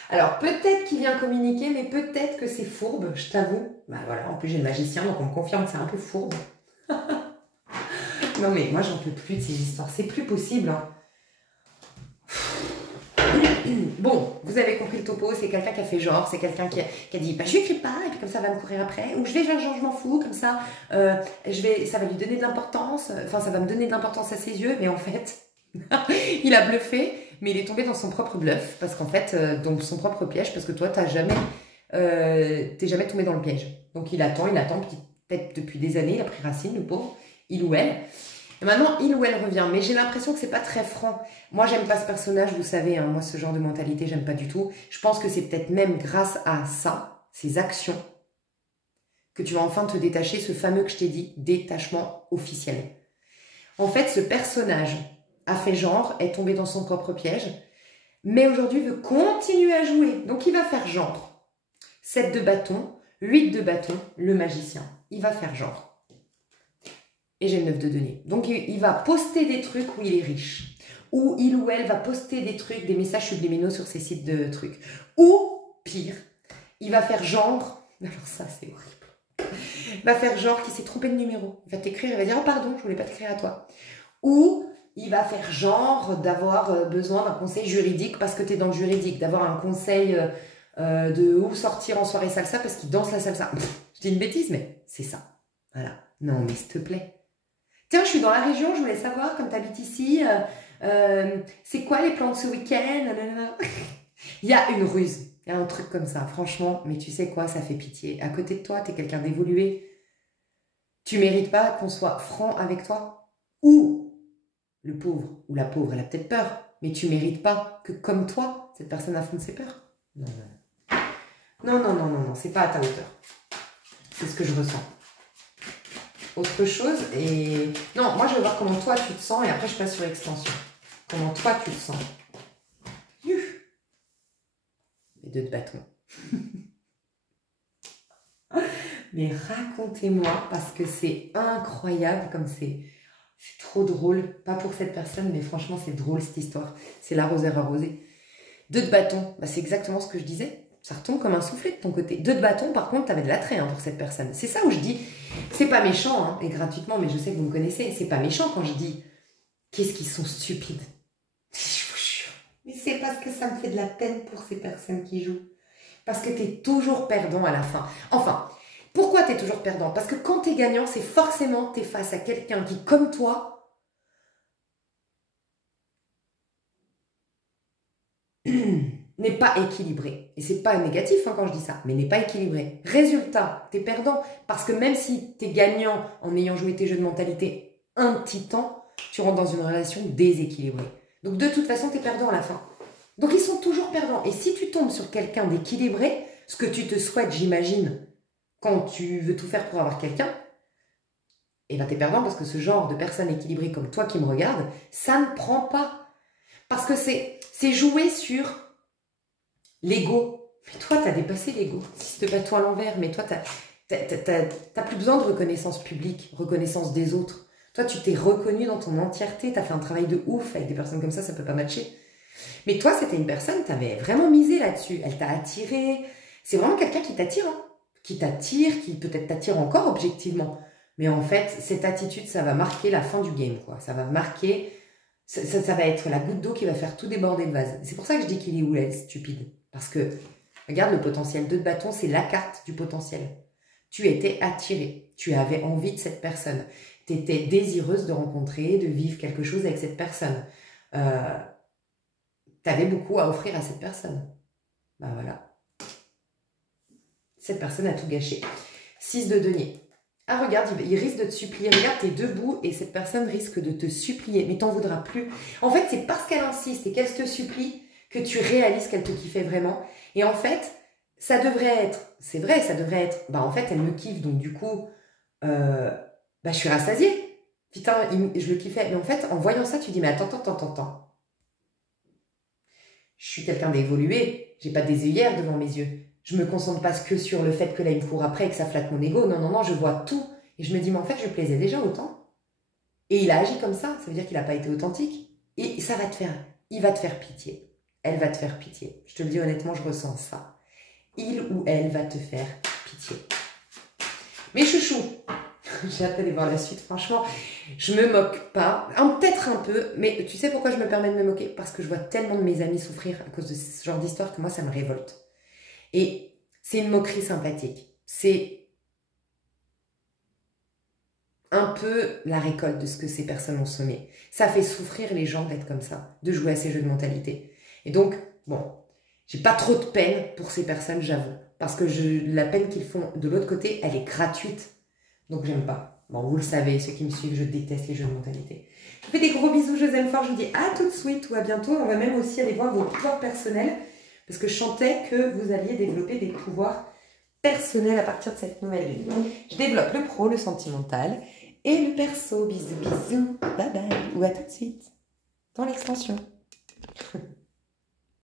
Alors, peut-être qu'il vient communiquer, mais peut-être que c'est fourbe, je t'avoue. Bah voilà, en plus j'ai le magicien, donc on me confirme que c'est un peu fourbe. Non, mais moi, j'en peux plus de ces histoires. C'est plus possible, hein. Bon, vous avez compris le topo, c'est quelqu'un qui a fait genre, c'est quelqu'un qui a dit bah, je lui écris pas, et puis comme ça va me courir après, ou je vais faire genre je m'en fous, comme ça ça va lui donner de l'importance, enfin ça va me donner de l'importance à ses yeux, mais en fait, il a bluffé, mais il est tombé dans son propre bluff, parce qu'en fait, dans son propre piège, parce que toi, t'es jamais tombé dans le piège. Donc il attend, peut-être depuis des années, il a pris racine, le pauvre, il ou elle. Et maintenant, il ou elle revient. Mais j'ai l'impression que c'est pas très franc. Moi, j'aime pas ce personnage, vous savez. Hein, moi, ce genre de mentalité, j'aime pas du tout. Je pense que c'est peut-être même grâce à ça, ces actions, que tu vas enfin te détacher, ce fameux que je t'ai dit, détachement officiel. En fait, ce personnage a fait genre, est tombé dans son propre piège, mais aujourd'hui veut continuer à jouer. Donc, il va faire genre. 7 de bâton, 8 de bâton, le magicien. Il va faire genre. Et j'ai le 9 de denier. Donc, il va poster des trucs où il est riche. Ou il ou elle va poster des trucs, des messages subliminaux sur ses sites de trucs. Ou, pire, il va faire genre... Alors ça, c'est horrible. Il va faire genre qu'il s'est trompé de numéro. Il va t'écrire, il va dire « Oh pardon, je voulais pas t'écrire à toi. » Ou il va faire genre d'avoir besoin d'un conseil juridique parce que tu es dans le juridique. D'avoir un conseil de où sortir en soirée salsa parce qu'il danse la salsa. Je dis une bêtise, mais c'est ça. Voilà. Non, mais s'il te plaît. Tiens, je suis dans la région, je voulais savoir, comme tu habites ici, c'est quoi les plans de ce week-end? Il y a une ruse, il y a un truc comme ça, franchement, mais tu sais quoi, ça fait pitié. À côté de toi, tu es quelqu'un d'évolué. Tu mérites pas qu'on soit franc avec toi? Ou le pauvre, ou la pauvre, elle a peut-être peur, mais tu mérites pas que, comme toi, cette personne affronte ses peurs? Non, non. Non, non, non, non, non, c'est pas à ta hauteur. C'est ce que je ressens. Autre chose, et... Non, moi je vais voir comment toi tu te sens, et après je passe sur l'extension. Comment toi tu te sens. Les 2 de bâton. Mais racontez-moi, parce que c'est incroyable, comme c'est trop drôle. Pas pour cette personne, mais franchement c'est drôle cette histoire. C'est l'arroseur arrosé. 2 de bâton, bah, c'est exactement ce que je disais. Ça retombe comme un soufflet de ton côté. 2 de bâton, par contre, tu avais de l'attrait pour cette personne. C'est ça où je dis, c'est pas méchant, hein, et gratuitement, mais je sais que vous me connaissez, c'est pas méchant quand je dis, qu'est-ce qu'ils sont stupides. Je vous jure. Mais c'est parce que ça me fait de la peine pour ces personnes qui jouent. Parce que tu es toujours perdant à la fin. Enfin, Pourquoi tu es toujours perdant? Parce que quand tu es gagnant, c'est forcément tu es face à quelqu'un qui, comme toi, n'est pas équilibré. Et c'est pas négatif quand je dis ça, mais n'est pas équilibré. Résultat, tu es perdant. Parce que même si tu es gagnant en ayant joué tes jeux de mentalité un petit temps, tu rentres dans une relation déséquilibrée. Donc de toute façon, tu es perdant à la fin. Donc ils sont toujours perdants. Et si tu tombes sur quelqu'un d'équilibré, ce que tu te souhaites, j'imagine, quand tu veux tout faire pour avoir quelqu'un, et bien t'es perdant parce que ce genre de personne équilibrée comme toi qui me regarde, ça ne prend pas. Parce que c'est jouer sur l'ego. Mais toi, t'as dépassé l'ego. Si te bats toi à l'envers, mais toi, t'as plus besoin de reconnaissance publique, reconnaissance des autres. Toi, tu t'es reconnu dans ton entièreté, t'as fait un travail de ouf. Avec des personnes comme ça peut pas matcher. Mais toi, c'était une personne, t'avais vraiment misé là-dessus. Elle t'a attiré. C'est vraiment quelqu'un qui t'attire, hein. Qui t'attire, qui peut-être t'attire encore objectivement. Mais en fait, cette attitude, ça va marquer la fin du game, quoi. Ça va marquer... Ça va être la goutte d'eau qui va faire tout déborder le vase. C'est pour ça que je dis qu'il est où, elle, stupide. Parce que, regarde, le potentiel 2 de bâton, c'est la carte du potentiel. Tu étais attirée. Tu avais envie de cette personne. Tu étais désireuse de rencontrer, de vivre quelque chose avec cette personne. Tu avais beaucoup à offrir à cette personne. Ben voilà. Cette personne a tout gâché. 6 de denier. Ah, regarde, il risque de te supplier. Regarde, t'es debout et cette personne risque de te supplier. Mais t'en voudras plus. En fait, c'est parce qu'elle insiste et qu'elle te supplie que tu réalises qu'elle te kiffait vraiment. Et en fait, ça devrait être... C'est vrai, ça devrait être... Bah, en fait, elle me kiffe. Donc, du coup, bah, je suis rassasiée. Putain, je le kiffais. Mais en fait, en voyant ça, tu dis, mais attends. Je suis quelqu'un d'évolué. J'ai pas des œillères devant mes yeux. Je me concentre pas que sur le fait que là, il me court après et que ça flatte mon ego. Non, je vois tout. Et je me dis, mais en fait, je plaisais déjà autant. Et il a agi comme ça. Ça veut dire qu'il n'a pas été authentique. Et ça va te faire... Il va te faire pitié. Elle va te faire pitié. Je te le dis honnêtement, je ressens ça. Il ou elle va te faire pitié. Mais chouchou, j'ai hâte d'aller voir la suite, franchement. Je me moque pas. Peut-être un peu, mais tu sais pourquoi je me permets de me moquer? Parce que je vois tellement de mes amis souffrir à cause de ce genre d'histoire que moi, ça me révolte. Et c'est une moquerie sympathique. C'est un peu la récolte de ce que ces personnes ont semé. Ça fait souffrir les gens d'être comme ça, de jouer à ces jeux de mentalité. Et donc, bon, j'ai pas trop de peine pour ces personnes, j'avoue. Parce que la peine qu'ils font de l'autre côté, elle est gratuite. Donc, j'aime pas. Bon, vous le savez, ceux qui me suivent, je déteste les jeux de mentalité. Je vous fais des gros bisous, je vous aime fort. Je vous dis à tout de suite ou à bientôt. On va même aussi aller voir vos pouvoirs personnels. Parce que je sentais que vous alliez développer des pouvoirs personnels à partir de cette nouvelle lune. Je développe le pro, le sentimental et le perso. Bisous, bisous. Bye bye. Ou à tout de suite dans l'extension.